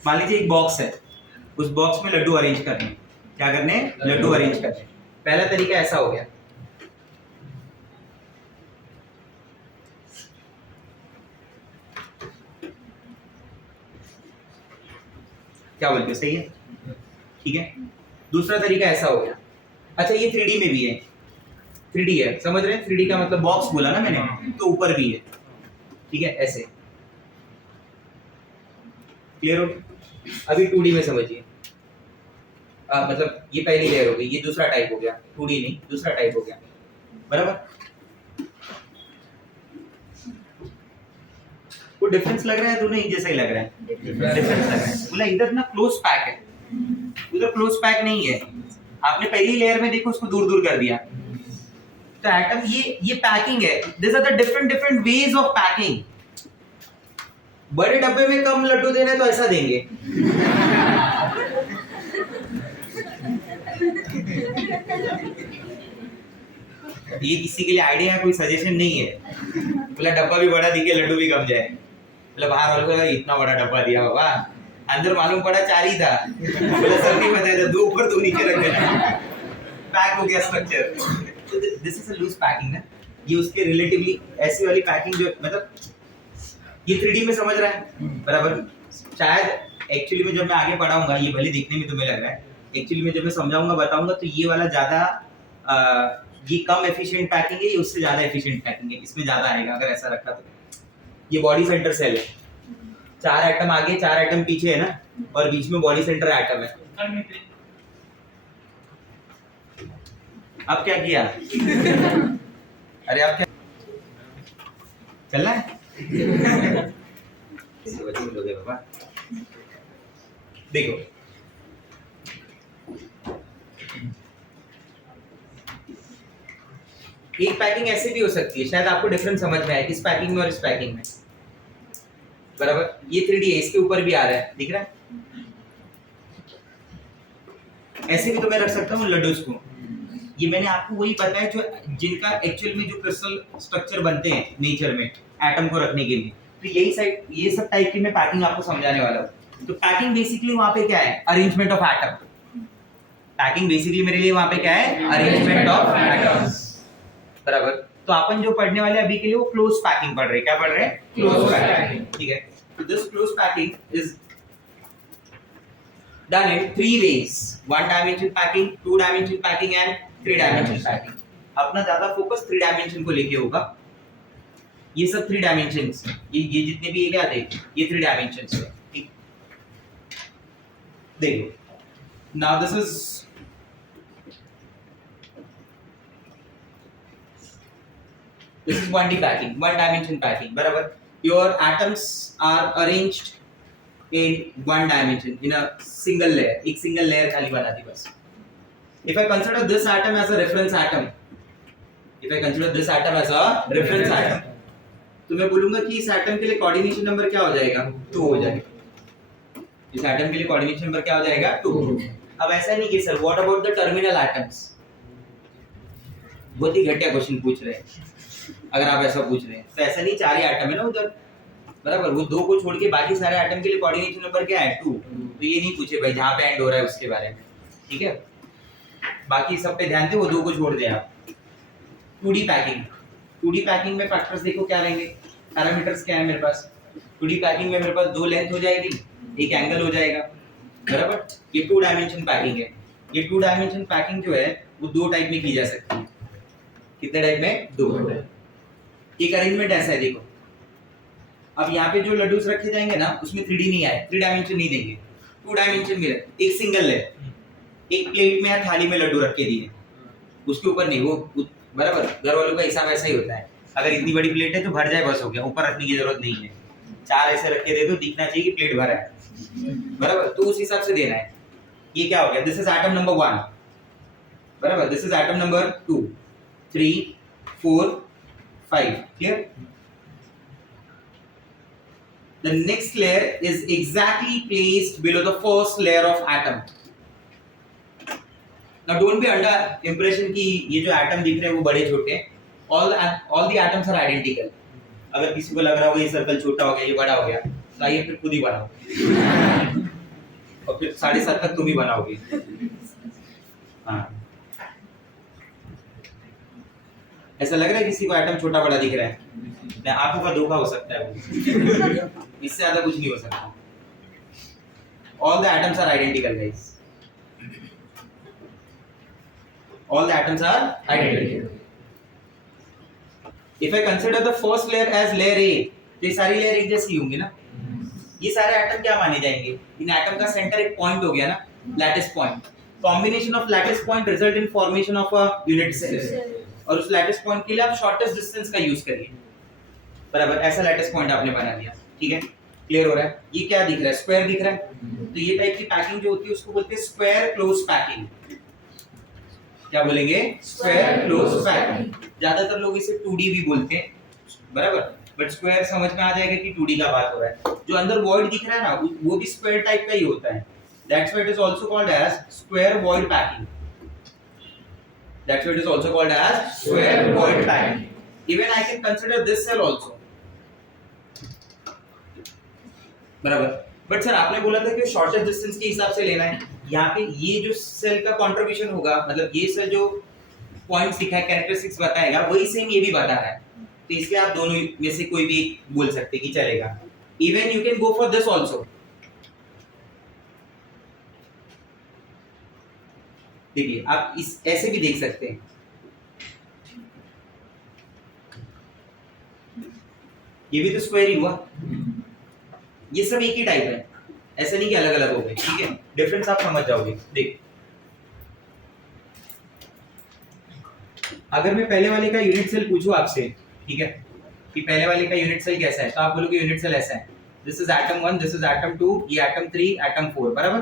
मान लीजिए एक बॉक्स है, उस बॉक्स में लड्डू अरेंज करने। क्या करने? लड्डू अरेंज करने। पहला तरीका ऐसा हो गया, क्या बोलते हो? सही है, ठीक है। दूसरा तरीका ऐसा हो गया, अच्छा ये 3D में भी है, 3D है, समझ रहे हैं? 3D का मतलब बॉक्स बोला ना मैंने, तो ऊपर भी है, ठीक है, ऐसे। क्लियर हो? अभी 2D में समझिए, मतलब ये पहली लेयर हो गई, ये दूसरा टाइप हो गया, 2D नहीं, दूसरा टाइप हो गया बराबर। वो डिफरेंस लग रहा है? दोनों एक जैसा ही लग रहा है, डिफरेंस लग रहा है। बोला इधर ना क्लोज पैक है, उधर क्लोज पैक नहीं है। आपने पहली लेयर में देखो उसको दूर दूर कर दिया, तो एटम ये पैकिंग है। This are the different ways of packing. बड़े डब्बे में कम लड्डू देने तो ऐसा देंगे, ये किसी के लिए आइडिया है, कोई सजेशन नहीं है। बोला डब्बा भी बड़ा दिखे, लड्डू भी कम जाए। बोला बाहर वालों को इतना बड़ा डब्बा दिया होगा, अंदर मालूम पड़ा 4 ही था। बोला सब नहीं बताया था, 2 ऊपर 2 नीचे रख देना, पैक हो गया structure. This is a loose packing ना। ये उसके रिलेटिवली ऐसी वाली पैकिंग जो मतलब ये 3D में समझ रहा है बराबर। शायद एक्चुअली में जब मैं आगे पढ़ाऊंगा, ये भले दिखने में तुम्हें लग रहा है, एक्चुअली में जब मैं समझाऊंगा बताऊंगा तो ये वाला ज्यादा ये कम एफिशिएंट पैकिंग है, ये उससे ज्यादा एफिशिएंट पैकिंग है, इसमें ज्यादा आएगा अगर ऐसा रखा तो। ये बॉडी सेंटर सेल है, 4 एटम आगे 4 एटम पीछे है ना, और बीच में बॉडी सेंटर एटम है। अब क्या किया? अरे अब क्या चल रहा है? इससे बच लोगे बाबा। देखो एक पैकिंग ऐसे भी हो सकती है, शायद आपको डिफरेंस समझ में आए इस पैकिंग में और इस पैकिंग में, बराबर। ये 3D है, इसके ऊपर भी आ रहा है, दिख रहा है। ऐसे भी तो मैं रख सकता हूँ लड्डूस को। ये मैंने आपको वही बताया जो जिनका एक्चुअल में जो क्रिस्टल स्ट्रक्चर बनते हैं नेचर में एटम को रखने के लिए। तो यही साइड ये सब टाइप की मैं पैकिंग आपको समझाने वाला हूँ। तो पैकिंग बेसिकली वहां पे क्या है, arrangement of atom. Packing basically मेरे लिए वहां पे क्या है, अरेंजमेंट ऑफ एटम्स, बराबर। तो अपन जो पढ़ने वाले अभी के लिए वो क्लोज पैकिंग पढ़ रहे हैं। क्या पढ़ रहे हैं, क्लोज पैकिंग, ठीक है। तो this close packing is done in 3 ways: 1 dimension packing, 2 dimension packing and 3 dimension packing. अपना ज्यादा फोकस 3 डायमेंशन को लेके होगा। ये सब 3 डायमेंशंस, ये जितने भी ये क्या थे, ये 3 डायमेंशंस है, ठीक। देखो now this is 1D packing, 1 dimension packing, बराबर। Your atoms are arranged in 1 dimension in a single layer, एक single layer खाली बना दी बस। If I consider this atom as a reference atom, तो मैं बोलूंगा कि इस एटम के लिए कोऑर्डिनेशन नंबर क्या हो जाएगा, 2 हो जाएगा। इस एटम के लिए कोऑर्डिनेशन नंबर क्या हो जाएगा, 2। अब ऐसा नहीं कि sir what about the terminal atoms, बहुत ही घटिया क्वेश्चन पूछ रहे हैं अगर आप ऐसा पूछ रहे हैं। तो ऐसा नहीं, 4 ही एटम है ना उधर, बराबर। वो 2 को छोड़ के बाकी सारे एटम के लिए कोऑर्डिनेशन नंबर क्या है, 2। तो ये नहीं पूछे भाई जहां पे एंड हो रहा है उसके बारे में, ठीक है। बाकी सब पे ध्यान दे, वो 2 को छोड़ दे आप। 2D पैकिंग में फैक्टर्स देखो क्या रहेंगे, पैरामीटर्स क्या है मेरे पास। 2D पैकिंग में मेरे पास 2 लेंथ हो जाएगी, एक एंगल हो जाएगा, बराबर। ये 2 डायमेंशन पैकिंग है। ये 2 डायमेंशन पैकिंग जो है वो 2 टाइप में की जा सकती है। कितने टाइप में, 2। एक अरेंजमेंट ऐसा है, देखो अब यहाँ पे जो लड्डूस रखे जाएंगे ना उसमें 3D नहीं आए, 3 डायमेंशन नहीं देंगे, 2 डायमेंशन में एक सिंगल है, एक प्लेट में या थाली में लड्डू रख के दिए, उसके ऊपर नहीं, वो बराबर। घर वालों का हिसाब ऐसा ही होता है, अगर इतनी बड़ी प्लेट है तो भर जाए बस हो गया, ऊपर रखने की जरूरत नहीं है। 4 ऐसे रख के दे दो, दिखना चाहिए कि प्लेट भरा है, बराबर। तो उस हिसाब से देना है। ये क्या हो गया, दिस इज एटम नंबर 1, बराबर। This is atom number 2, 3, 4, 5, clear. The next layer is exactly placed below the first layer of atom. Now don't be under impression कि ये जो atom दिख रहे हैं वो बड़े छोटे हैं। All the atoms are identical. अगर किसी को लग रहा हो ये सर्कल छोटा हो गया, ये बड़ा हो गया, तो आइए फिर खुद ही बनाओ और फिर 7.5 तक तुम ही बनाओगे। हाँ, ऐसा लग रहा है किसी को एटम छोटा बड़ा दिख रहा है, नहीं, आंखों का धोखा हो सकता है वो, इससे ज्यादा कुछ नहीं हो सकता। All the atoms are identical, guys. All the atoms are identical. If I consider the first layer as layer A, तो ये सारी लेयर एक जैसी होंगी ना। ये सारे एटम क्या माने जाएंगे, इन एटम का सेंटर एक पॉइंट हो गया ना, lattice point. Combination of lattice point result in formation of a unit cell, और उस लैटिस पॉइंट के लिए आप शॉर्टेस्ट डिस्टेंस का यूज करिए, बराबर। ऐसा लैटिस पॉइंट आपने बना दिया, ठीक है, क्लियर हो रहा है। ये क्या दिख रहा है, स्क्वायर दिख रहा है। तो ये टाइप की पैकिंग जो होती है उसको बोलते हैं स्क्वायर क्लोज पैकिंग। क्या बोलेंगे, स्क्वायर क्लोज पैकिंग। ज्यादातर लोग इसे 2D भी बोलते हैं, बराबर, बट स्क्वायर समझ में आ जाएगा कि 2D का बात हो रहा है। जो अंदर वॉइड दिख रहा है ना वो भी स्क्वायर टाइप का ही होता है। That's why it is also called as square void packing. That's why it is also called as square void packing. Even I can consider this cell also. बराबर। बट सर आपने बोला था कि shortest distance के हिसाब से लेना है। यहाँ पे ये जो सेल का कंट्रीब्यूशन होगा, मतलब ये सेल जो पॉइंट्स दिखा है, कैरेक्टरिस्टिक्स बताएगा, वही सेम ये भी बता रहा है। तो इसलिए आप दोनों में से कोई भी एक बोल सकते हैं कि चलेगा। Even you can go for this also. देखिए आप इस ऐसे भी देख सकते हैं, ये भी तो स्क्वायर ही हुआ। ये सब एक ही टाइप है, ऐसा नहीं कि अलग अलग हो गए, ठीक है। डिफरेंस आप समझ जाओगे। देख, अगर मैं पहले वाले का यूनिट सेल पूछूं आपसे, ठीक है, कि पहले वाले का यूनिट सेल कैसा है, तो आप बोलोगे यूनिट सेल ऐसा है, this is atom 1, this is atom 2, ये एटम 3, एटम 4, बराबर।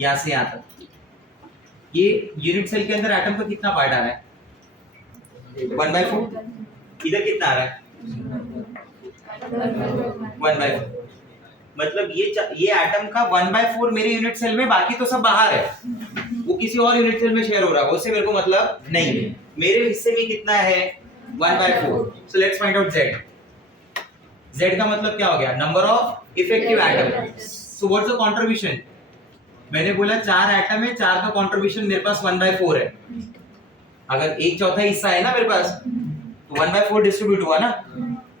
यहाँ से यहाँ तक ये यूनिट सेल के अंदर एटम का कितना पार्ट आ रहा है? 1/4। इधर कितना आ रहा है? 1/4। मतलब ये एटम का 1/4 मेरे यूनिट सेल में, बाकी तो सब बाहर है, वो किसी और यूनिट सेल में शेयर हो रहा है, उससे मेरे को मतलब नहीं है। मेरे हिस्से में कितना है? 1/4। So let's find out z। z का मतलब क्या हो गया? Number of effective atom. So what's the contribution? मैंने बोला 4 एटम है, 4 का कंट्रीब्यूशन मेरे पास 1/4 है। अगर 1/4 हिस्सा है ना मेरे पास, तो 1/4 डिस्ट्रीब्यूट हुआ ना,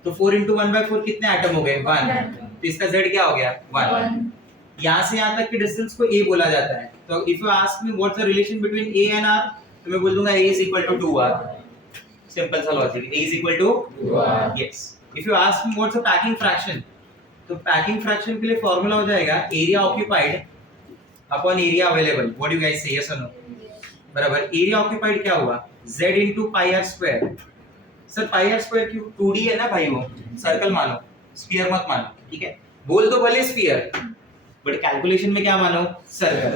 तो 4 into 1/4 कितने एटम हो गए? 1। तो इसका z क्या हो गया? 1। यहाँ से यहाँ तक के डिस्टेंस को a बोला जाता है। तो if you ask me what's the relation between a and r, तो मैं बोल दूंगा a is equal to 2r। Simple सा logic, a is equal to 2r। Yes. If you ask me what's the packing fraction, तो packing fraction के लिए formula हो जाएगा area occupied upon area available. What do you guys say? Yes और no? बराबर। Area occupied क्या हुआ? z into pi r square। Sir pi r square क्यों? 2D है ना भाई, वो सर्कल मानो, स्फीयर मत मानो, ठीक है? बोल दो भले स्फीयर, बट कैलकुलेशन में क्या मानो? सर्कल,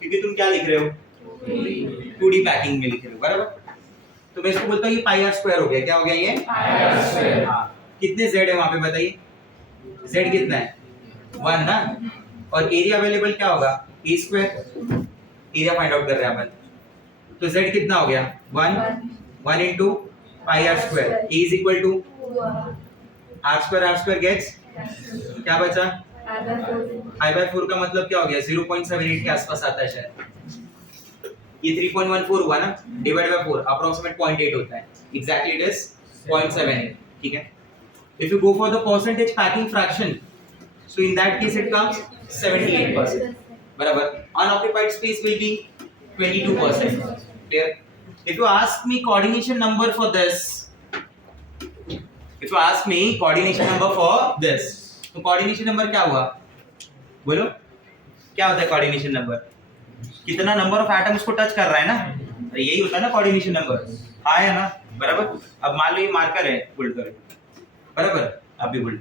क्योंकि तुम क्या लिख रहे हो? 2D पैकिंग में लिख रहे हो, बराबर। तो मैं इसको बोलता हूँ ये पाई आर स्क्वायर हो गया। क्या हो गया ये? पाई आर स्क्वायर। हाँ, कितने z है वहां पे बताइए? z कितना है? 1 ना। और एरिया अवेलेबल क्या होगा? a square. Area find out कर रहे हैं अपन, तो z कितना हो गया? 1 into pi r square, a is equal to r square gets क्या बचा? I/4 का मतलब क्या हो गया? 0.78 के आसपास आता है शायद। ये 3.14 हुआ ना, डिवाइड बाय 4 अप्रोक्सीमेट 0.8 होता है। एग्जैक्टली इट इज 0.78, ठीक है? If you go for the percentage packing fraction, so in that case it comes 78%, बराबर। Unoccupied space will be 22%। Clear? If you ask me coordination number for this, तो coordination number क्या हुआ? बोलो क्या होता है coordination number? कितना number of atoms को टच कर रहा है ना, अरे यही होता है ना coordination number। हाँ है ना, बराबर। अब मान लो ये मार्कर है, होल्ड करो, बराबर। आप भी होल्ड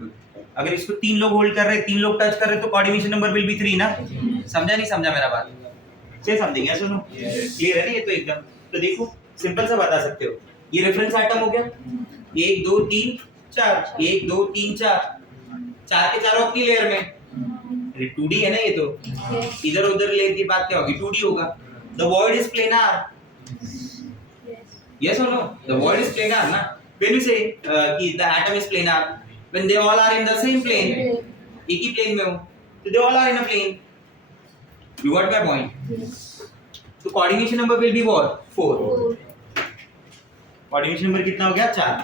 करो। अगर इसको 3 लोग होल्ड कर रहे हैं, 3 लोग टच कर रहे हैं, तो coordination number will be 3 ना। समझा नहीं समझा मेरा बात? से समझेंगे? या सुनो, क्लियर है ना ये तो एकदम। तो देखो सिंपल सा बता सकते हो, ये रेफरेंस एटम हो गया, 1 2 3 4, 1 2 3 4, 4 के चारों अपनी लेयर में। अरे 2D है ना ये तो, इधर उधर लेयर की बात क्या होगी? 2D होगा। The void is planar. Yes और no? The void is planar ना। व्हेन यू से कि the atom is planar, when they all are in the same plane, एक ही प्लेन में हो, तो they all are in a plane. You got my point? Yes. So coordination number will be what? 4. Coordination number कितना हो गया? 4।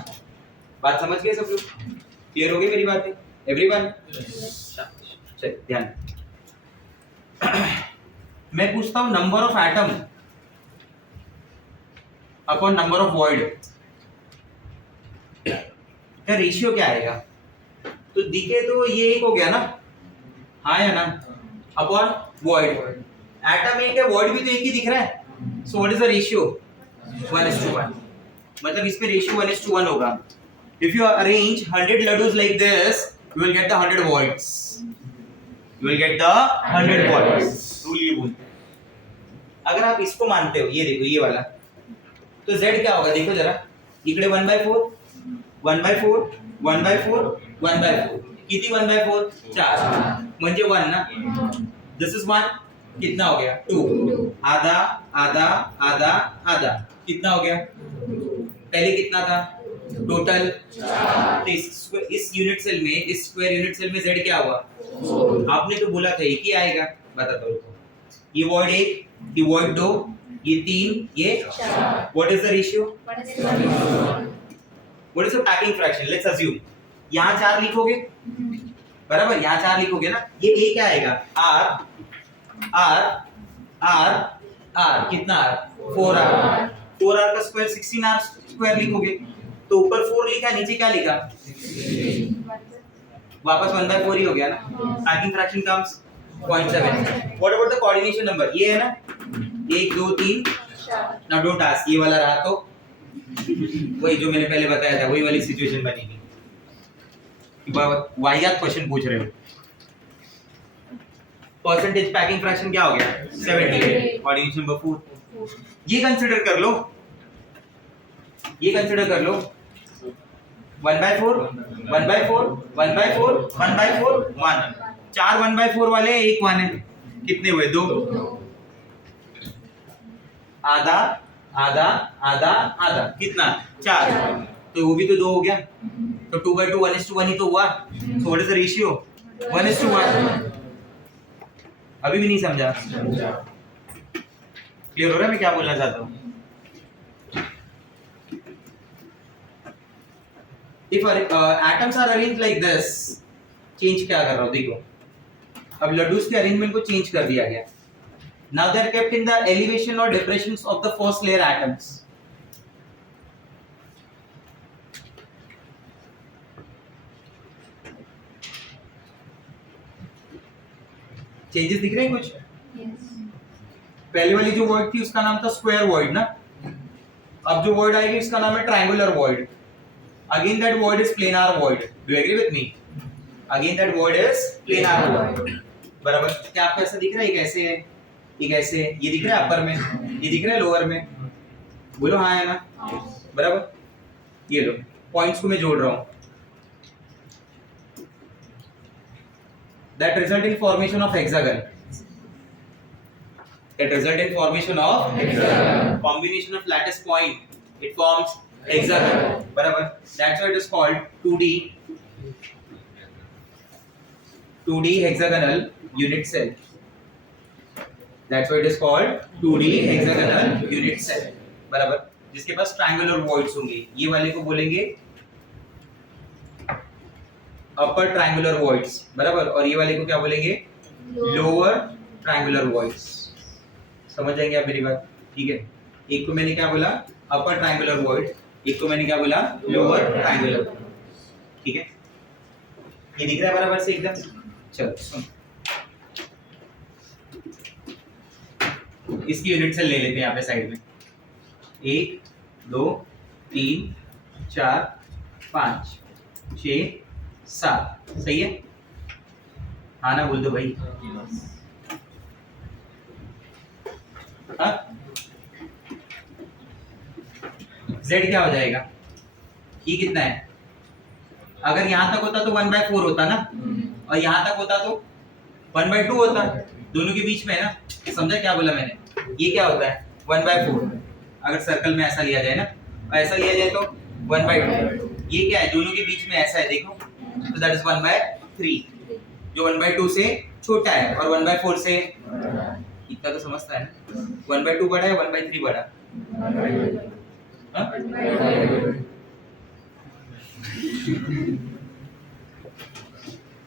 बात समझ गए सब लोग? क्लियर हो गई मेरी बातें? Everyone? चल ध्यान। मैं पूछता हूँ number of atom upon number of void का रेशियो क्या आएगा? तो दिखे तो ये एक हो गया ना, हाँ या ना, अपॉन वॉइड। एटम एक है, वॉइड भी तो एक ही दिख रहा है। So what is the ratio? 1:1। मतलब इस पे रेशियो 1:1 होगा। If you arrange 100 laddoos like this, you will get the 100 voids. You will get the 100 voids. Rule ये बोलते हैं। अगर आप इसको मानते हो, ये देखो ये वाला, तो z क्या होगा? देखो जरा, इकडे 1/4 1/4 1/4 1/4, किती 1/4? 4, म्हणजे 1 ना। दिस इज 1, कितना हो गया? 2, आधा आधा आधा आधा, कितना हो गया? पहले कितना था टोटल? इस यूनिट सेल में, इस स्क्वायर यूनिट सेल में z क्या हुआ? आपने तो बोला था एक ही आएगा, बता दो। ये वॉइड 1, ये वॉइड 2, ये 3, ये 4। What is the ratio? What is the packing fraction? Let's assume यहाँ 4 लिखोगे, बराबर, यहाँ 4 लिखोगे ना, ये a क्या आएगा? r r r r, कितना r? 4r। 4r का स्क्वायर 16r स्क्वायर लिखोगे, तो ऊपर 4 लिखा, नीचे क्या लिखा? वापस 1/4 ही हो गया ना। Packing fraction comes 0.7। What about the coordination number? ये है ना, 1 2 3 4। नाउ डोंट आस्क, ये वाला रहा तो वही जो मैंने पहले बताया था, वही वाली सिचुएशन बनेगी। वाहियात क्वेश्चन पूछ रहे हो। परसेंटेज पैकिंग फ्रैक्शन क्या हो गया? 78। ऑर्डिनेशन नंबर 4 ये कंसीडर कर लो, ये कंसीडर कर लो 1/4 1/4 1/4 1/4 1। 4 1/4 वाले, एक 1 है, कितने हुए? 2। आधा आधा आधा आधा, कितना? 4। तो वो भी तो 2 हो गया, तो 2/2 1:1 ही तो हुआ। So what is the ratio? 1:1। अभी भी नहीं समझा? क्लियर हो रहा है मैं क्या बोलना चाहता हूँ? If atoms are arranged like this, change क्या कर रहा हूँ देखो, अब लड्डूस के अरेंजमेंट को चेंज कर दिया गया। Now they are kept in the elevation or depressions of the first layer atoms. Changes दिख रहे हैं कुछ? पहले वाली जो वर्ड थी उसका नाम था स्क्वायर वॉइड ना, अब जो वर्ड आएगी इसका नाम है triangular void. Again that word is planar void. Do you agree with me? Again that word is planar void. बराबर? क्या आपको ऐसा दिख रहा है? कैसे है? ये कैसे है? ये दिख रहा है अपर में, ये दिख रहा है लोअर में? बोलो हाँ है ना? बराबर? ये लो पॉइंट्स को मैं जोड़ रहा हूँ। That result in formation of hexagon. That result in formation of hexagon. Combination of lattice point, it forms hexagon. बराबर? That's why it is called 2D hexagonal unit cell. That's why it is called 2D hexagonal unit cell. बराबर? जिसके पास triangular voids होंगे, ये वाले को बोलेंगे upper triangular voids. बराबर? और ये वाले को क्या बोलेंगे? Lower triangular voids. समझ जाएंगे आप मेरी बात? ठीक है, एक को मैंने क्या बोला? अपर ट्रायंगुलर वॉइड, एक को मैंने क्या बोला? Lower triangular. ठीक है, ये दिख रहा है बराबर से एकदम? चलो सुन, इसकी यूनिट सेल ले लेते हैं यहाँ पे साइड में। 1 2 3 4 5 6 7। सही है? हाँ ना बोल दो भाई। हाँ? Z क्या हो जाएगा? ये कितना है? अगर यहाँ तक होता तो 1/4 होता ना, और यहाँ तक होता तो 1/2 होता। दोनों के बीच में है ना, समझा क्या बोला मैंने? ये क्या होता है? 1/4। अगर सर्कल में ऐसा लिया जाए ना, और ऐसा लिया जाए तो 1/2। ये क्या है? दोनों के बीच में ऐसा है, देखो, तो दैट इज 1/3, जो 1/2 से छोटा है और 1/4 से इतना तो समझता है ना। 1/2 बड़ा है, 1/3 बड़ा?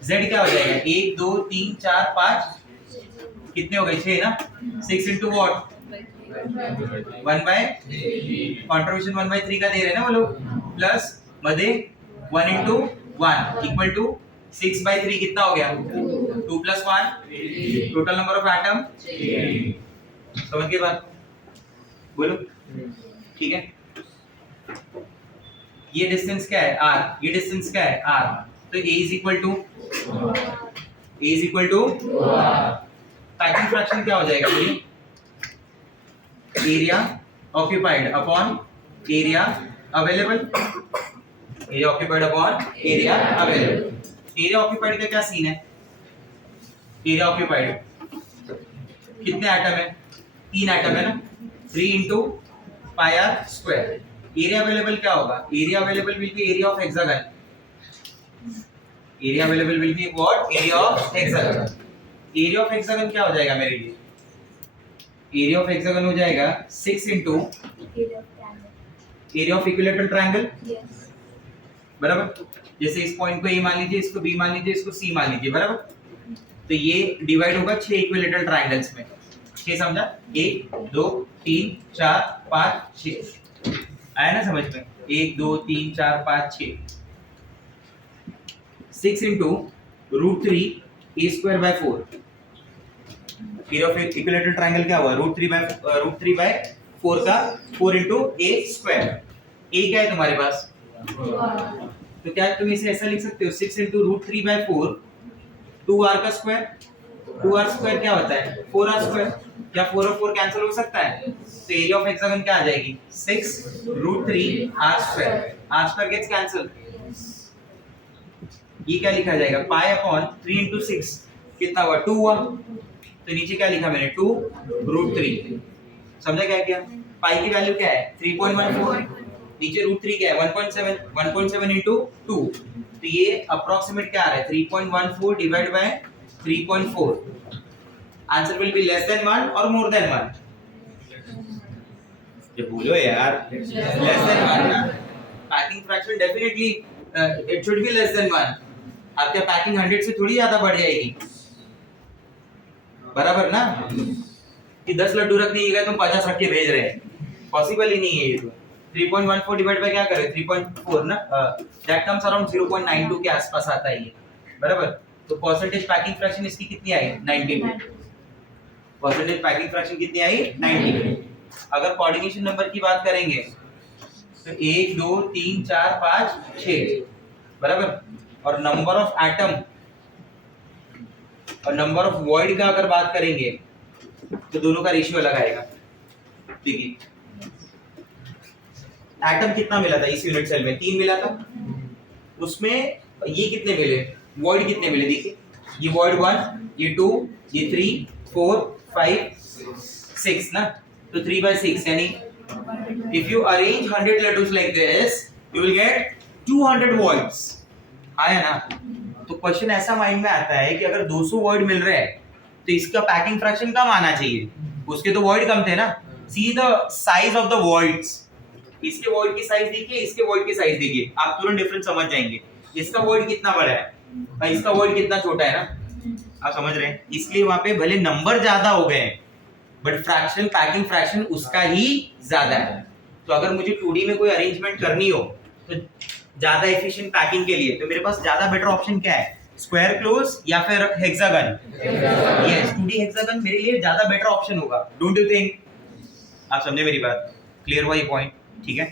Z क्या हो जाएगा? 1 2 3 4 5, कितने हो गए? 6 ना। 6 into what? 1/3। कंट्रीब्यूशन 1/3 का दे रहे हैं ना वो लोग, प्लस मध्ये 1 into 1 इक्वल टू 6/3। कितना हो गया? 2 + 1, टोटल नंबर ऑफ एटम। समझ गए बात? बोलो। ठीक है, ये डिस्टेंस क्या है? r। ये डिस्टेंस क्या है? r। तो a is equal to packing fraction क्या हो जाएगा? Area occupied upon area available. Area occupied upon area available. Area occupied का क्या सीन है? एरिया ऑक्यूपाइड कितने एटम है? 3 एटम है ना। 3 into pi r square। Area available क्या होगा? Area available will be area of hexagon. Area available will be what? Area of hexagon. Area of hexagon क्या हो जाएगा मेरे लिए? एरिया ऑफ हेक्सागन हो जाएगा 6 into area of equilateral triangle. बराबर? जैसे इस पॉइंट को A मान लीजिए, इसको B मान लीजिए, इसको C मान लीजिए। बराबर? तो ये डिवाइड होगा 6 इक्विलैटरल ट्रायंगल्स में। 6 समझा? 1 2 3 4 5 6। आया ना समझ में? 1 2 3 4 5 6। 6 into √3 a²/4। Area of equilateral triangle क्या हुआ? √3/4 का 4 into a²। ए क्या है तुम्हारे पास? तो क्या तुम इसे ऐसा लिख सकते हो 6 into √3/4 2r का स्क्वायर। 2r स्क्वायर क्या होता है? 4r square. क्या 4 और 4 कैंसिल हो सकता है? तो एरिया ऑफ हेक्सागन क्या आ जाएगी? 6 √3 r square. r square gets cancel. ये क्या लिखा जाएगा? पाई अपॉन 3 into 6 कितना हुआ? 2 हुआ। तो नीचे क्या लिखा मैंने? 2 √3। समझा क्या किया? पाई की वैल्यू क्या है? 3.14। नीचे √3 क्या है? 1.7। 1.7 into 2। तो ये अप्रोक्सीमेट क्या आ रहा है? 3.14 divide by 3.4। Answer will be less than 1 और मोर देन 1। ये बोलो यार, लेस देन 1 ना। Packing fraction definitely it should be less than 1। आपका पैकिंग 100 से थोड़ी ज्यादा बढ़ जाएगी, बराबर ना? कि 10 लड्डू रखने की जगह तुम 50 रख के भेज रहे हैं, पॉसिबल ही नहीं है ये तो। 3.14 डिवाइड बाय क्या करें? 3.4 ना, दैट कम्स अराउंड 0.92 के आसपास आता है ये, बराबर। तो परसेंटेज पैकिंग फ्रैक्शन इसकी कितनी आई? 90। परसेंटेज पैकिंग फ्रैक्शन कितनी आई? 90। अगर कोऑर्डिनेशन नंबर की बात करेंगे तो 1 2 3 4 5 6, बराबर। और नंबर ऑफ एटम और नंबर ऑफ वॉइड का अगर बात करेंगे तो दोनों का रेशियो अलग आएगा। देखिए एटम कितना मिला था इस यूनिट सेल में? 3 मिला था। उसमें ये कितने मिले? वॉइड कितने मिले? देखिए ये वॉइड 1, ये 2, ये 3 4 5 6 ना। तो 3/6 यानी if you arrange 100 laddus like this you will get 200 voids। आया ना? तो क्वेश्चन ऐसा माइंड में आता है कि अगर 200 वॉइड मिल रहे हैं तो इसका पैकिंग फ्रैक्शन कम आना चाहिए, उसके तो वॉइड कम थे ना। See the size of the voids. इसके वॉइड की साइज देखिए, इसके वॉइड की साइज देखिए, आप तुरंत डिफरेंस समझ जाएंगे। इसका वॉइड कितना बड़ा है और इसका वॉइड कितना छोटा है ना, आप समझ रहे हैं? इसलिए वहां पे भले नंबर ज्यादा हो गए हैं बट फ्रैक्शन, पैकिंग फ्रैक्शन उसका ही ज्यादा है। तो अगर मुझे 2D में कोई अरेंजमेंट करनी हो तो ज्यादा एफिशिएंट पैकिंग के लिए तो मेरे पास ज्यादा बेटर ऑप्शन क्या है? स्क्वायर क्लोज या फिर हेक्सागन? यस, 2D हेक्सागन मेरे लिए ज्यादा बेटर ऑप्शन होगा, डोंट यू थिंक? आप समझे मेरी बात? क्लियर हुआ ये पॉइंट? ठीक है।